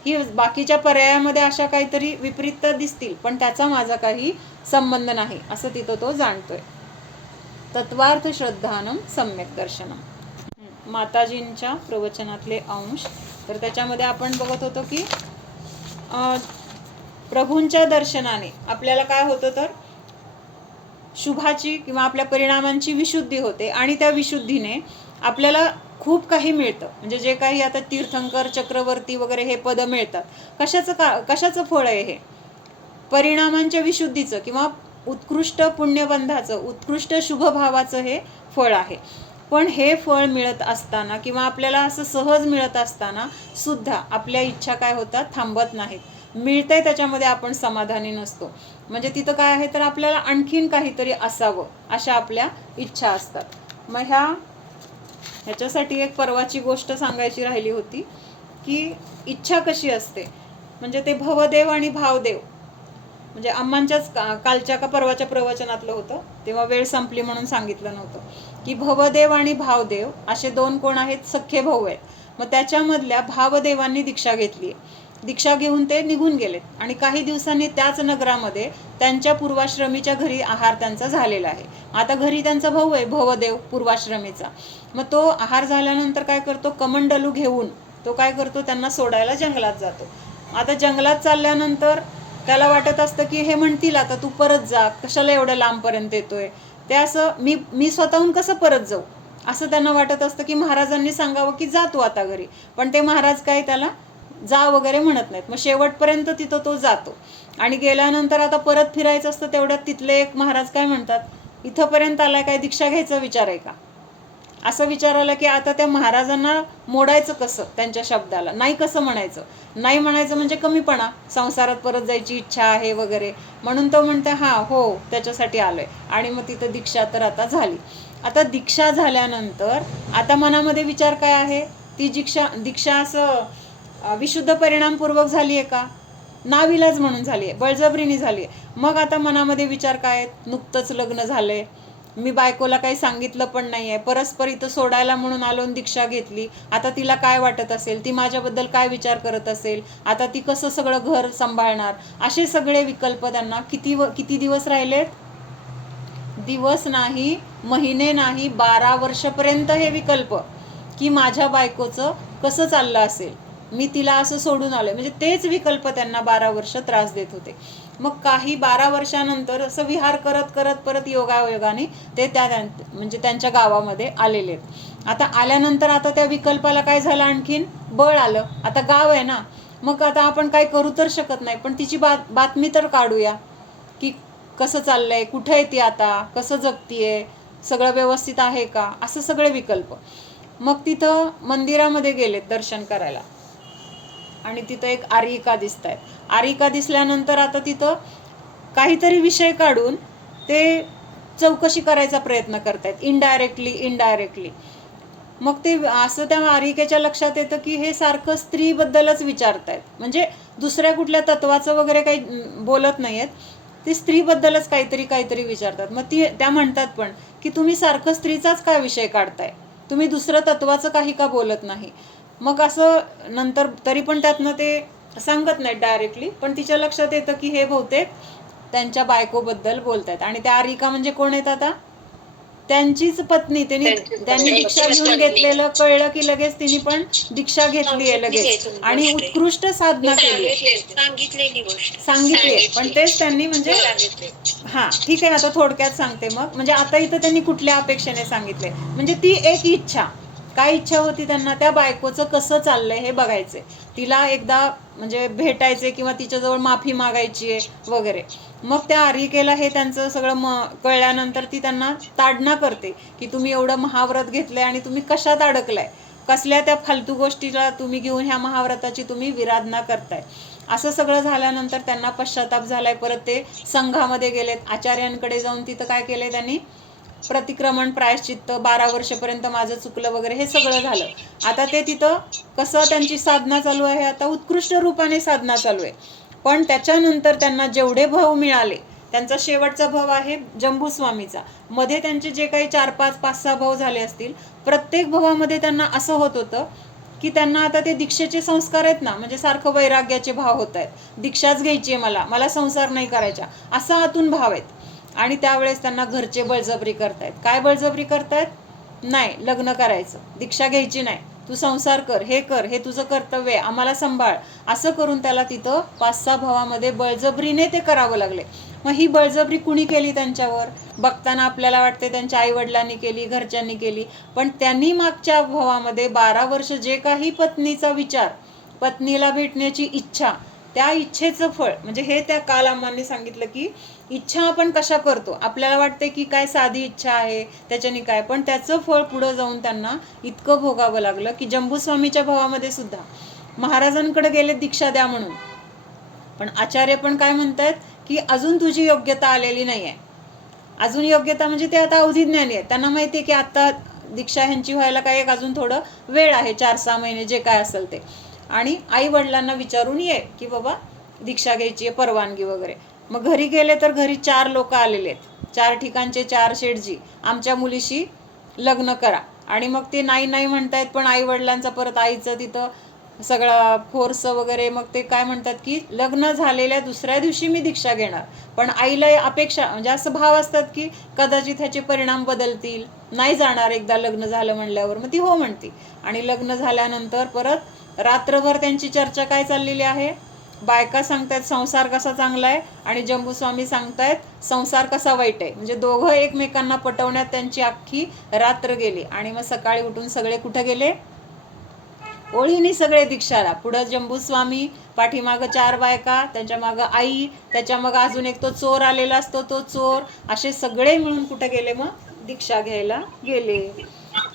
ही बाकीच्या पर्यायामध्ये अशा काहीतरी विपरीत दिसतील पण त्याचा माझा काही संबंध नाही, असं तिथं तो जाणतोय। तत्वार्थ श्रद्धानम सम्यक दर्शनम। माताजींच्या प्रवचनातले अंश, तर त्याच्यामध्ये आपण बघत होतो की प्रभूंच्या दर्शनाने आपल्याला काय होतं तर शुभाची किंवा आपल्या परिणामांची विशुद्धी होते, आणि त्या विशुद्धीने आपल्याला खूप काही मिळतं। म्हणजे जे काही आता तीर्थंकर, चक्रवर्ती वगैरे हे पद मिळतात, कशाचं फळ आहे हे? परिणामांच्या विशुद्धीचं किंवा उत्कृष्ट पुण्यबंधाचं, उत्कृष्ट शुभभावाचं हे फळ आहे। पण हे फळ मिळत असताना किंवा आपल्याला असं सहज मिळत असताना सुद्धा आपल्या इच्छा काय होतात? थांबत नाहीत। मिळतंय त्याच्यामध्ये आपण समाधानी नसतो, म्हणजे तिथं काय आहे तर आपल्याला आणखीन काहीतरी असावं अशा आपल्या इच्छा असतात। मग ह्याच्यासाठी एक परवाची गोष्ट सांगायची राहिली होती की इच्छा कशी असते, म्हणजे ते भवदेव आणि भावदेव, म्हणजे अम्मांच्याच कालच्या का परवाच्या प्रवचनातलं होतं, तेव्हा वेळ संपली म्हणून सांगितलं नव्हतं की भवदेव आणि भावदेव असे 2 कोण आहेत? सख्खे भाऊ आहेत। मग त्याच्यामधल्या भावदेवांनी दीक्षा घेतली दीक्षा घेऊन ते निघून गेलेत आणि काही दिवसांनी त्याच नगरामध्ये त्यांच्या पूर्वाश्रमीच्या घरी आहार त्यांचा झालेला आहे. आता घरी त्यांचा भाऊ आहे भवदेव पूर्वाश्रमीचा. मग तो आहार झाल्यानंतर काय करतो, कमंडलू घेऊन तो काय करतो, त्यांना सोडायला जंगलात जातो. आता जंगलात चालल्यानंतर त्याला वाटत असतं की हे म्हणतील आता तू परत जा, कशाला एवढ्या लांबपर्यंत येतोय, ते असं मी स्वतःहून कसं परत जाऊ असं त्यांना वाटत असतं की महाराजांनी सांगावं की जा तू आता घरी. पण ते महाराज काय त्याला जा वगैरे म्हणत नाहीत. मग शेवटपर्यंत तिथं तो जातो आणि गेल्यानंतर आता परत फिरायचं असतं तेवढ्यात तिथले एक महाराज काय म्हणतात, इथंपर्यंत आलाय काय, दीक्षा घ्यायचा विचार आहे का, असं विचारलं की आता त्या महाराजांना मोडायचं कसं, त्यांच्या शब्दाला नाही कसं म्हणायचं. नाही म्हणायचं म्हणजे कमीपणा, संसारात परत जायची इच्छा आहे वगैरे, म्हणून तो म्हणते हा हो त्याच्यासाठी आलोय. आणि मग तिथं दीक्षा तर आता झाली. आता दीक्षा झाल्यानंतर आता मनामध्ये विचार काय आहे, ती दीक्षा असं विशुद्ध परिणामपूर्वक झाली आहे का, नाविलाज म्हणून झाली आहे, बळजबरीने झाली आहे. मग आता मनामध्ये विचार काय आहेत, नुकतंच लग्न झालंय, मी बायकोला काही सांगितलं पण नाही आहे, परस्पर इथं सोडायला म्हणून आलो, दीक्षा घेतली, आता तिला काय वाटत असेल, ती माझ्याबद्दल काय विचार करत असेल, आता ती कसं सगळं घर सांभाळणार, असे सगळे विकल्प त्यांना किती दिवस राहिलेत, दिवस नाही, महिने नाही, 12 वर्षपर्यंत हे विकल्प की माझ्या बायकोचं कसं चाललं असेल, मी तिला असं सोडून आलोय, म्हणजे तेच विकल्प त्यांना 12 वर्ष त्रास देत होते. मग काही 12 वर्षानंतर असं विहार करत करत परत योगायोगाने ते म्हणजे त्यांच्या गावामध्ये आलेले आहेत. आता आल्यानंतर आता त्या विकल्पाला काय झालं, आणखीन बळ आलं. आता गाव आहे ना, मग आता आपण काय करू तर शकत नाही, पण तिची बातमी तर काढूया की कसं चाललंय, कुठे आहे ती आता, कसं जगतीये, सगळं व्यवस्थित आहे का, असं सगळे विकल्प. मग तिथं मंदिरामध्ये गेलेत दर्शन करायला आणि तिथं एक आर्यिका दिसत आहेत. आर्यिका दिसल्यानंतर आता तिथं काहीतरी विषय काढून ते चौकशी करायचा प्रयत्न करतायत, इनडायरेक्टली. मग ते असं त्या आर्यिकेच्या लक्षात येतं की हे सारखं स्त्रीबद्दलच विचारतायत, म्हणजे दुसऱ्या कुठल्या तत्वाचं वगैरे काही बोलत नाहीयेत, ते स्त्रीबद्दलच काहीतरी विचारतात. मग त्या म्हणतात पण की तुम्ही सारखं स्त्रीचाच काय विषय काढताय, तुम्ही दुसरं तत्वाचं काही का बोलत नाही. मग असं नंतर तरी पण त्यातनं ते सांगत नाहीत डायरेक्टली, पण तिच्या लक्षात येतं की हे बहुतेक त्यांच्या बायकोबद्दल बोलतायत. आणि त्या आर्यिका म्हणजे कोण आहेत, आता त्यांचीच पत्नी. त्यांनी दीक्षा घेऊन घेतलेलं कळलं की लगेच तिने पण दीक्षा घेतली आहे लगेच आणि उत्कृष्ट साधना केली, सांगितली. पण तेच त्यांनी म्हणजे हा ठीक आहे, आता थोडक्यात सांगते मग. म्हणजे आता इथं त्यांनी कुठल्या अपेक्षेने सांगितले, म्हणजे ती एक इच्छा, काय इच्छा होती त्यांना, त्या बायकोचं कसं चाललंय हे बघायचंय, तिला एकदा म्हणजे भेटायचे किंवा तिच्याजवळ माफी मागायची आहे वगैरे. मग त्या आर्यिकेला हे त्यांचं सगळं कळल्यानंतर ती त्यांना ताडना करते की तुम्ही एवढं महाव्रत घेतलंय आणि तुम्ही कशात अडकलाय, कसल्या त्या फालतू गोष्टीला तुम्ही घेऊन ह्या महाव्रताची तुम्ही विराधना करताय. असं सगळं झाल्यानंतर त्यांना पश्चाताप झालाय. परत ते संघामध्ये गेलेत, आचार्यांकडे जाऊन तिथं काय केलंय त्यांनी, प्रतिक्रमण, प्रायश्चित्त, 12 वर्षपर्यंत माझं चुकलं वगैरे हे सगळं झालं. आता ते तिथं कसं त्यांची साधना चालू आहे, आता उत्कृष्ट रूपाने साधना चालू आहे. पण त्याच्यानंतर त्यांना जेवढे भाव मिळाले, त्यांचा शेवटचा भाव आहे जंबूस्वामीचा, मध्ये त्यांचे जे काही 4, 5, 5, 6 भाव झाले असतील, प्रत्येक भावामध्ये त्यांना असं होत होतं की त्यांना आता ते दीक्षेचे संस्कार आहेत ना, म्हणजे सारखं वैराग्याचे भाव होत आहेत, दीक्षाच घ्यायची आहे मला संसार नाही करायचा, असा आतून भाव आहेत. आणि त्यावेळेस त्यांना घरचे बळजबरी करतायत. काय बळजबरी करतायत, नाही लग्न करायचं, दीक्षा घ्यायची नाही, तू संसार कर, हे तुझं कर्तव्य आहे, आम्हाला सांभाळ, असं करून त्याला तिथं 5-6 भावामध्ये बळजबरीने ते करावं लागले. मग ही बळजबरी कुणी केली त्यांच्यावर, बघताना आपल्याला वाटते त्यांच्या आईवडिलांनी केली, घरच्यांनी केली. पण त्यांनी मागच्या भावामध्ये 12 वर्ष जे काही पत्नीचा विचार, पत्नीला भेटण्याची इच्छा, त्या इच्छेचं फळ म्हणजे हे त्या काल आम्हाला सांगितलं की इच्छा आपण कशा करतो, आपल्याला वाटते की काय साधी इच्छा आहे त्याच्याने काय, पण त्याचं फळ पुढं जाऊन त्यांना इतकं भोगावं लागलं की जंबूस्वामीच्या भावामध्ये सुद्धा महाराजांकडे गेले दीक्षा द्या म्हणून, पण आचार्य पण काय म्हणतात की अजून तुझी योग्यता आलेली नाही आहे. अजून योग्यता म्हणजे ते आता अवधिज्ञानी आहे, त्यांना माहिती आहे की आता दीक्षा ह्यांची व्हायला काय एक अजून थोडं वेळ आहे, 4-6 महिने जे काय असेल ते. आणि आई वडिलांना विचारून ये की बाबा दीक्षा घ्यायची आहे, परवानगी वगैरे. मग घरी गेले तर घरी 4 लोक आलेले आहेत, 4 ठिकाणचे 4 शेठजी, आमच्या मुलीशी लग्न करा. आणि मग ते नाही म्हणतायत, पण आई वडिलांचा परत आईचं तिथं सगळा फोर्स वगैरे, मग ते काय म्हणतात की लग्न झालेल्या दुसऱ्या दिवशी मी दीक्षा घेणार. पण आईला अपेक्षा म्हणजे असं भाव असतात की कदाचित ह्याचे परिणाम बदलतील, नाही जाणार एकदा लग्न झालं म्हणल्यावर. मग ती हो म्हणते. आणि लग्न झाल्यानंतर परत रात्रभर त्यांची चर्चा काय चाललेली आहे, बायका सांगतायत संसार कसा चांगला आहे आणि जंबूस्वामी सांगतायत संसार कसा वाईट आहे. म्हणजे दोघं एकमेकांना पटवण्यात त्यांची अख्खी रात्र गेली. आणि मग सकाळी उठून सगळे कुठं गेले, ओळीने सगळे दीक्षाला. पुढं जंबूस्वामी, पाठीमागं 4 बायका, त्यांच्या मागं आई, त्याच्या मग अजून एक तो चोर आलेला असतो, तो चोर, असे सगळे मिळून कुठं गेले, मग दीक्षा घ्यायला गेले.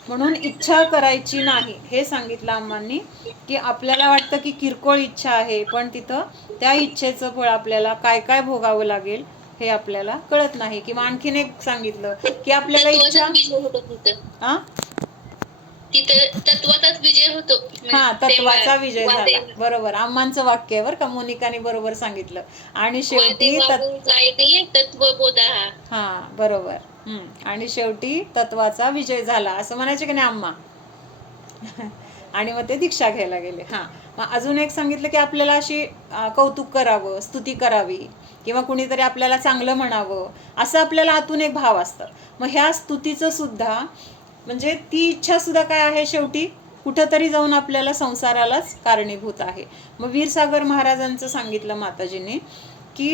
म्हणून इच्छा करायची नाही हे सांगितलं अम्मांनी, की आपल्याला वाटतं की किरकोळ इच्छा आहे, पण तिथं त्या इच्छेचं फळ आपल्याला काय काय भोगावं लागेल हे आपल्याला कळत नाही. किंवा आणखीन एक सांगितलं की आपल्याला इच्छा तिथं तत्वाचाच विजय होतो. हा, तत्वाचा विजय झाला. बरोबर, अम्मांचं वाक्य आहे बरं का, मोनिकाने बरोबर सांगितलं. आणि शेवटी तत्वबोधा. हा बरोबर. आणि शेवटी तत्वाचा विजय झाला असं म्हणायचे की नाही अम्मा. आणि मग ते दीक्षा घ्यायला गेले. मग अजून एक सांगितलं की आपल्याला अशी कौतुक करावं, स्तुती करावी, किंवा कुणीतरी आपल्याला चांगलं म्हणावं, असं आपल्याला आतून एक भाव असतं. मग ह्या स्तुतीचं सुद्धा म्हणजे ती इच्छा सुद्धा काय आहे, शेवटी कुठंतरी जाऊन आपल्याला संसारालाच कारणीभूत आहे. मग वीरसागर महाराजांचं सांगितलं माताजींनी की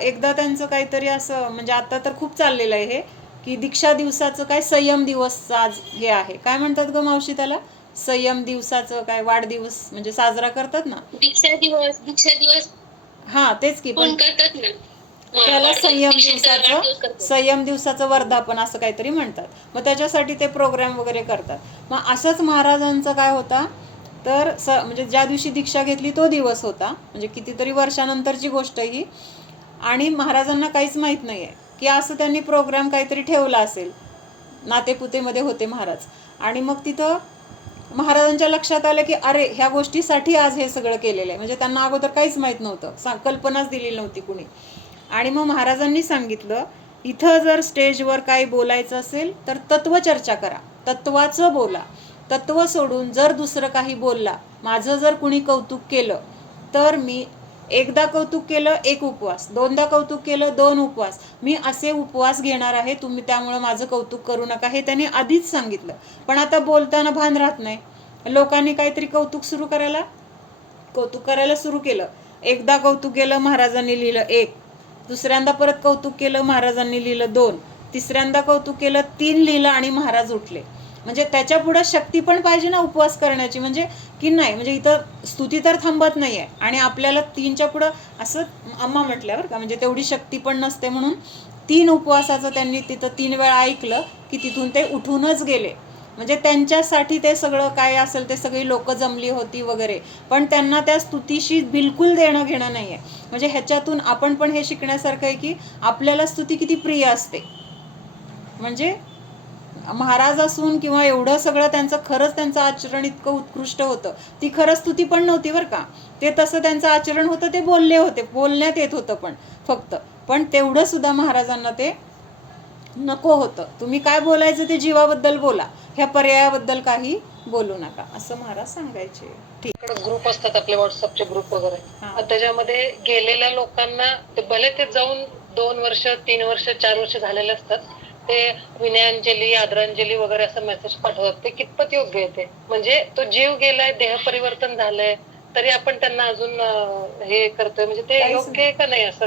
एकदा त्यांचं काहीतरी असं, म्हणजे आता तर खूप चाललेलं आहे हे, की दीक्षा दिवसाचं काय संयम दिवस आज हे आहे, काय म्हणतात ग मावशी त्याला, संयम दिवसाचं काय वाढदिवस म्हणजे साजरा करतात ना, दीक्षा दिवस हा तेच की, पण करतात ना त्याला संयम दिवसाचं वर्धापन असं काहीतरी म्हणतात. मग त्याच्यासाठी ते प्रोग्राम वगैरे करतात. मग असंच महाराजांचं काय होता तर म्हणजे ज्या दिवशी दीक्षा घेतली तो दिवस होता, म्हणजे कितीतरी वर्षानंतरची गोष्ट ही. आणि महाराजांना काहीच माहीत नाही आहे की असं त्यांनी प्रोग्राम काहीतरी ठेवला असेल. नातेपुतेमध्ये होते महाराज. आणि मग तिथं महाराजांच्या लक्षात आलं की अरे ह्या गोष्टीसाठी आज हे सगळं केलेलं आहे. म्हणजे त्यांना अगोदर काहीच माहीत नव्हतं, कल्पनाच दिलेली नव्हती कुणी. आणि मग महाराजांनी सांगितलं इथं जर स्टेजवर काही बोलायचं असेल तर तत्वचर्चा करा, तत्वाचं बोला. तत्व सोडून जर दुसरं काही बोलला, माझं जर कुणी कौतुक केलं तर मी एकदा कौतुक केलं 1 उपवास, 2दा कौतुक केलं 2 उपवास, मी असे उपवास घेणार आहे, तुम्ही त्यामुळं माझं कौतुक करू नका, हे त्यांनी आधीच सांगितलं. पण आता बोलताना भान राहत नाही. लोकांनी काहीतरी कौतुक करायला सुरू केलं. एकदा कौतुक केलं, महाराजांनी लिहिलं 1, दुसऱ्यांदा परत कौतुक केलं, महाराजांनी लिहिलं 2, तिसऱ्यांदा कौतुक केलं 3 लिहिलं आणि महाराज उठले. म्हणजे त्याच्या पुढे शक्ती पण पाहिजे ना उपवास करण्याची, म्हणजे की नाही, म्हणजे इथं स्तुती तर थांबत नाहीये आणि आपल्याला 3च्या पुढं असं अम्मा म्हटल्यावर का, म्हणजे तेवढी शक्ती पण नसते. म्हणून 3 उपवासाचं त्यांनी तिथं 3 वेळा ऐकलं की तिथून ते उठूनच गेले. म्हणजे त्यांच्यासाठी ते सगळं काय असेल ते सगळी लोक जमली होती वगैरे, पण त्यांना त्या स्तुतीशी बिलकुल देणं घेणं नाही आहे. म्हणजे ह्याच्यातून आपण पण हे शिकण्यासारखं आहे की आपल्याला स्तुती किती प्रिय असते. म्हणजे महाराज असून किंवा एवढं सगळं त्यांचं आचरण इतकं उत्कृष्ट होतं, ती खरं स्तुती पण नव्हती बरं का, ते तसं त्यांचं आचरण होतं, ते बोलले होते, बोलण्यात येत होतं पण फक्त, पण तेवढं सुद्धा महाराजांना ते नको होतं. तुम्ही काय बोलायचं ते जीवाबद्दल बोला, ह्या पर्यायाबद्दल काही बोलू नका, असं महाराज सांगायचे. ठीक, ग्रुप असतात आपले व्हॉट्सअपचे ग्रुप वगैरे, त्याच्यामध्ये गेलेल्या लोकांना ते भले ते जाऊन 2 वर्ष 3 वर्ष 4 वर्ष झालेले असतात, ते विनयांजली आदरांजली वगैरे असं मेसेज पाठवतात. ते कितपत योग्य आहे? ते म्हणजे तो जीव गेलाय, देह परिवर्तन झालंय, तरी आपण त्यांना अजून हे करतोय, म्हणजे ते योग्य आहे का नाही? असं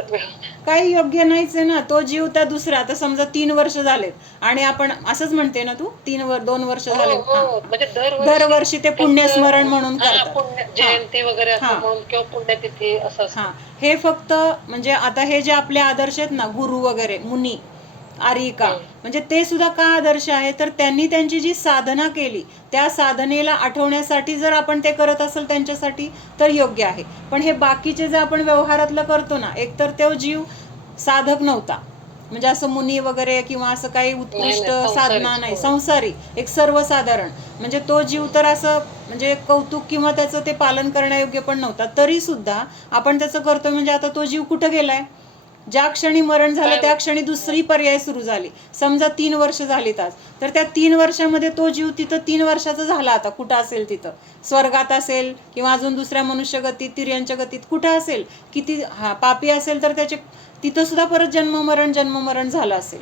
काही योग्य नाहीच आहे ना. तो जीव त्या दुसरा, आता समजा 3 वर्ष झालेत आणि आपण असंच म्हणते ना, तू 2 वर्ष झाले, म्हणजे दरवर्षी ते पुण्यस्मरण म्हणून करतात, जयंती वगैरे असं म्हणून, किंवा पुण्यतिथी असं. हे फक्त म्हणजे आता हे जे आपले आदर्श आहेत ना, गुरु वगैरे, मुनी, आरिका, म्हणजे ते सुद्धा का आदर्श आहे तर त्यांनी त्यांची जी साधना केली त्या साधनेला आठवण्यासाठी जर आपण ते करत असेल त्यांच्यासाठी तर योग्य आहे. पण हे बाकीचे जे आपण व्यवहारातलं करतो ना, एकतर तो जीव साधक नव्हता, म्हणजे असं मुनी वगैरे किंवा असं काही उत्कृष्ट साधना नाही, संसारी एक सर्वसाधारण, म्हणजे तो जीव तर असं म्हणजे कौतुक किंवा त्याचं ते पालन करण्यायोग्य पण नव्हता, तरी सुद्धा आपण त्याचं करतो. म्हणजे आता तो जीव कुठं गेलाय, ज्या क्षणी मरण झालं त्या क्षणी दुसरी पर्याय सुरू झाली. समजा 3 वर्ष झालीत आज, तर त्या 3 वर्षामध्ये तो जीव तिथं 3 वर्षाचा झाला. आता कुठं असेल तिथं, स्वर्गात असेल किंवा अजून दुसऱ्या मनुष्यगतीत, तिर्यांच्या गतीत कुठं असेल, किती पापी असेल तर त्याचे तिथं सुद्धा परत जन्ममरण झालं असेल.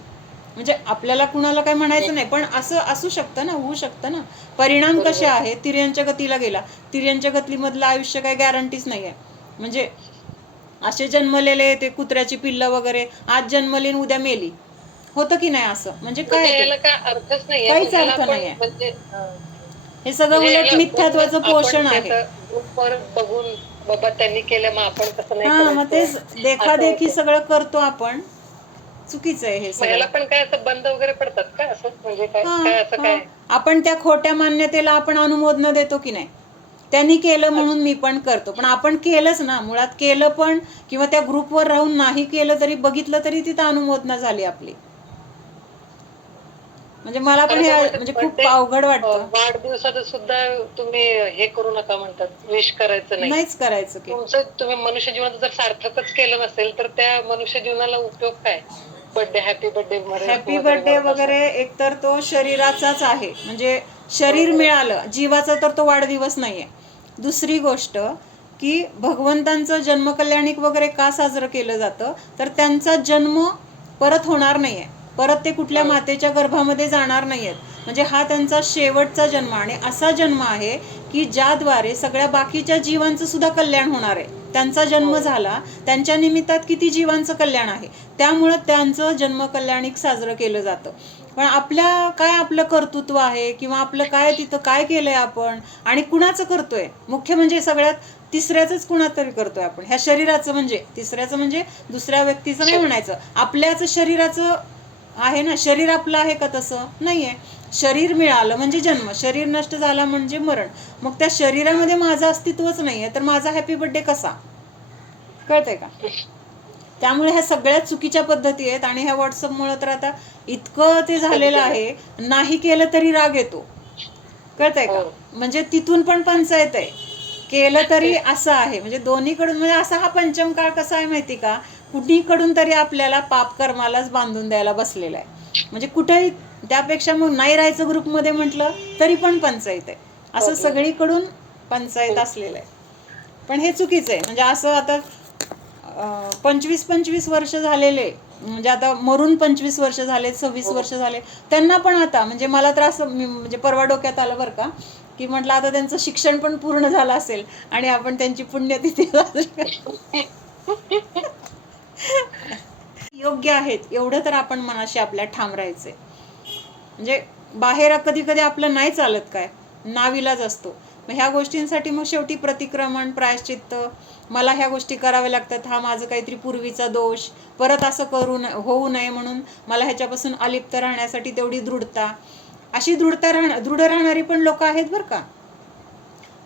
म्हणजे आपल्याला कुणाला काय म्हणायचं नाही, पण असं असू शकतं ना, होऊ शकतं ना. परिणाम कसे आहे, तिर्यांच्या गतीला गेला, तिर्यांच्या गतीमधलं आयुष्य काही गॅरंटीच नाही आहे. म्हणजे असे जन्मलेले ते कुत्र्याची पिल्लं वगैरे, आज जन्मलीन उद्या मेली, होतं की नाही असं. म्हणजे काय अर्थच नाही, काहीच अर्थ नाहीये. हे सगळं उलट मिथ्यात्वाचं पोषण आहे. बघून बाबा त्यांनी केलं मग आपण कसं नाही हा, मग तेच देखादेखी सगळं करतो आपण, चुकीचं आहे हे सगळं. पण काय असं बंद वगैरे पडतात का असं, म्हणजे काय असं काय आपण त्या खोट्या मान्यतेला आपण अनुमोदन देतो की नाही. त्यांनी केलं म्हणून मी पण करतो, पण आपण केलंच ना, मुळात केलं पण, किंवा त्या ग्रुपवर राहून नाही केलं तरी, बघितलं तरी तिथं अनुमोदना झाली आपली. म्हणजे मला पण हे म्हणजे खूप अवघड वाटतं. वाढदिवसाचं सुद्धा तुम्ही हे करू नका म्हणतात, विश करायचं नाही, नाहीच करायचं की. तुमचं तुम्ही मनुष्य जीवनाचं जर सार्थकच केलं नसेल तर त्या मनुष्य जीवनाला उपयोग काय. बर्थडे, हॅपी बर्थडे वगैरे एकतर तो शरीराचाच आहे, म्हणजे शरीर मिळालं, जीवाचा तर तो वाढदिवस नाहीये. दुसरी गोष्ट की भगवंतांचं जन्मकल्याणिक वगैरे का साजरं केलं जातं, तर त्यांचा जन्म परत होणार नाहीये, परत ते कुठल्या मातेच्या गर्भामध्ये जाणार नाहीयेत. म्हणजे हा त्यांचा शेवटचा जन्म, आणि असा जन्म आहे की ज्याद्वारे सगळ्या बाकीच्या जीवांचं सुद्धा कल्याण होणार आहे. त्यांचा जन्म झाला, त्यांच्या निमित्तात किती जीवांचं कल्याण आहे, त्यामुळं त्यांचं जन्मकल्याणिक साजरं केलं जातं. पण आपलं कर्तृत्व आहे, किंवा आपलं काय तिथं काय केलंय आपण, आणि कुणाचं करतोय, मुख्य म्हणजे सगळ्यात तिसऱ्याच कुणातरी करतोय आपण. ह्या शरीराचं, म्हणजे तिसऱ्याचं म्हणजे दुसऱ्या व्यक्तीचं नाही म्हणायचं, आपल्याच शरीराचं आहे ना. शरीर आपलं आहे का? तसं नाहीये. शरीर मिळालं म्हणजे जन्म, शरीर नष्ट झाला म्हणजे मरण. मग त्या शरीरामध्ये माझं अस्तित्वच नाहीये, तर माझा हॅपी बर्थडे कसा, कळतंय का? त्यामुळे ह्या सगळ्यात चुकीच्या पद्धती आहेत. आणि ह्या व्हॉट्सअपमुळे तर आता इतकं ते झालेलं आहे, नाही केलं तरी राग येतो, कळतंय का? म्हणजे तिथून पण पंचायत आहे, केलं तरी असं आहे. म्हणजे दोन्हीकडून, म्हणजे असा हा पंचम काळ कसा आहे माहिती का, कुणीकडून तरी आपल्याला पाप कर्मालाच बांधून द्यायला बसलेला आहे. म्हणजे कुठेही, त्यापेक्षा मग नाही राहायचं ग्रुपमध्ये म्हटलं तरी पण पंचायत आहे. असं सगळीकडून पंचायत असलेलं आहे. पण हे चुकीचं आहे. म्हणजे असं आता 25 वर्ष झालेले, म्हणजे आता मरून 25 वर्ष झाले, 26 वर्ष झाले, त्यांना पण आता, म्हणजे मला तर असं म्हणजे परवा डोक्यात आलं बरं का, की म्हटलं आता त्यांचं शिक्षण पण पूर्ण झालं असेल आणि आपण त्यांची पुण्यतिथी योग्य आहेत एवढं तर आपण मनाशी आपल्या ठाम राहायचंय. म्हणजे बाहेर कधी कधी आपलं नाही चालत, काय नाविलाज असतो. मग ह्या गोष्टींसाठी मग शेवटी प्रतिक्रमण, प्रायश्चित्त, मला ह्या गोष्टी कराव्या लागतात, हा माझं काहीतरी पूर्वीचा दोष, परत असं होऊ नये म्हणून मला ह्याच्यापासून अलिप्त राहण्यासाठी तेवढी दृढता. अशी दृढ राहणारी पण लोक आहेत बरं का.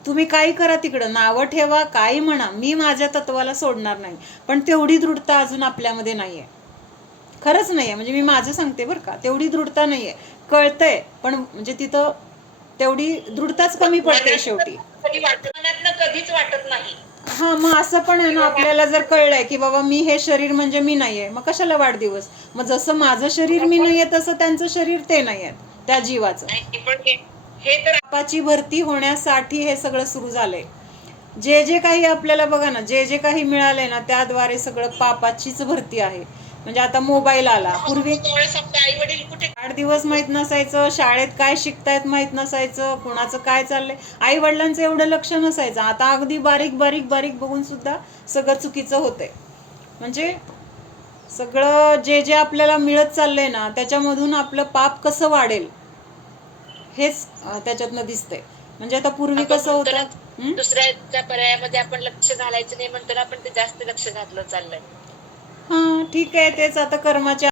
तुम्ही काही करा तिकडं, नावं ठेवा, काही म्हणा, मी माझ्या तत्वाला सोडणार नाही, पण तेवढी दृढता अजून आपल्यामध्ये नाहीये, खरंच नाहीये. म्हणजे मी माझं सांगते बरं का, तेवढी दृढता नाहीये. कळतंय, पण म्हणजे तिथं तेवढी दृढताच कमी पडते शेवटी. कधीच वाटत नाही. हा, मग असं पण आहे ना, आपल्याला जर कळलंय की बाबा मी हे शरीर म्हणजे मी नाहीये, मग कशाला वाढदिवस. मग जसं माझं शरीर मी नाहीये, तसं त्यांचं शरीर ते नाहीये, त्या जीवाचं. हे तर पापाची भरती होण्यासाठी हे सगळं सुरू झालंय. जे काही आपल्याला बघा ना, जे काही मिळालंय ना, त्याद्वारे सगळं पापाचीच भरती आहे. म्हणजे आता मोबाईल आला, पूर्वी आई वडील कुठे, 8 दिवस माहित नसायचं, शाळेत काय शिकतायत माहित नसायचं, कुणाचं काय चाललंय, आई वडिलांचं एवढं लक्ष नसायचं. आता अगदी बारीक बारीक बारीक बघून सुद्धा सगळं चुकीचं होतंय. म्हणजे सगळं जे आपल्याला मिळत चाललंय ना, त्याच्यामधून आपलं पाप कसं वाढेल हेच त्याच्यातनं दिसतंय. म्हणजे आता पूर्वी कसं होतं, दुसऱ्याच्या पर्यायामध्ये आपण लक्ष घालायचं नाही म्हणतो ना, आपण ते जास्त लक्ष घातलं चाललंय. हा ठीक आहे, तेच आता कर्माच्या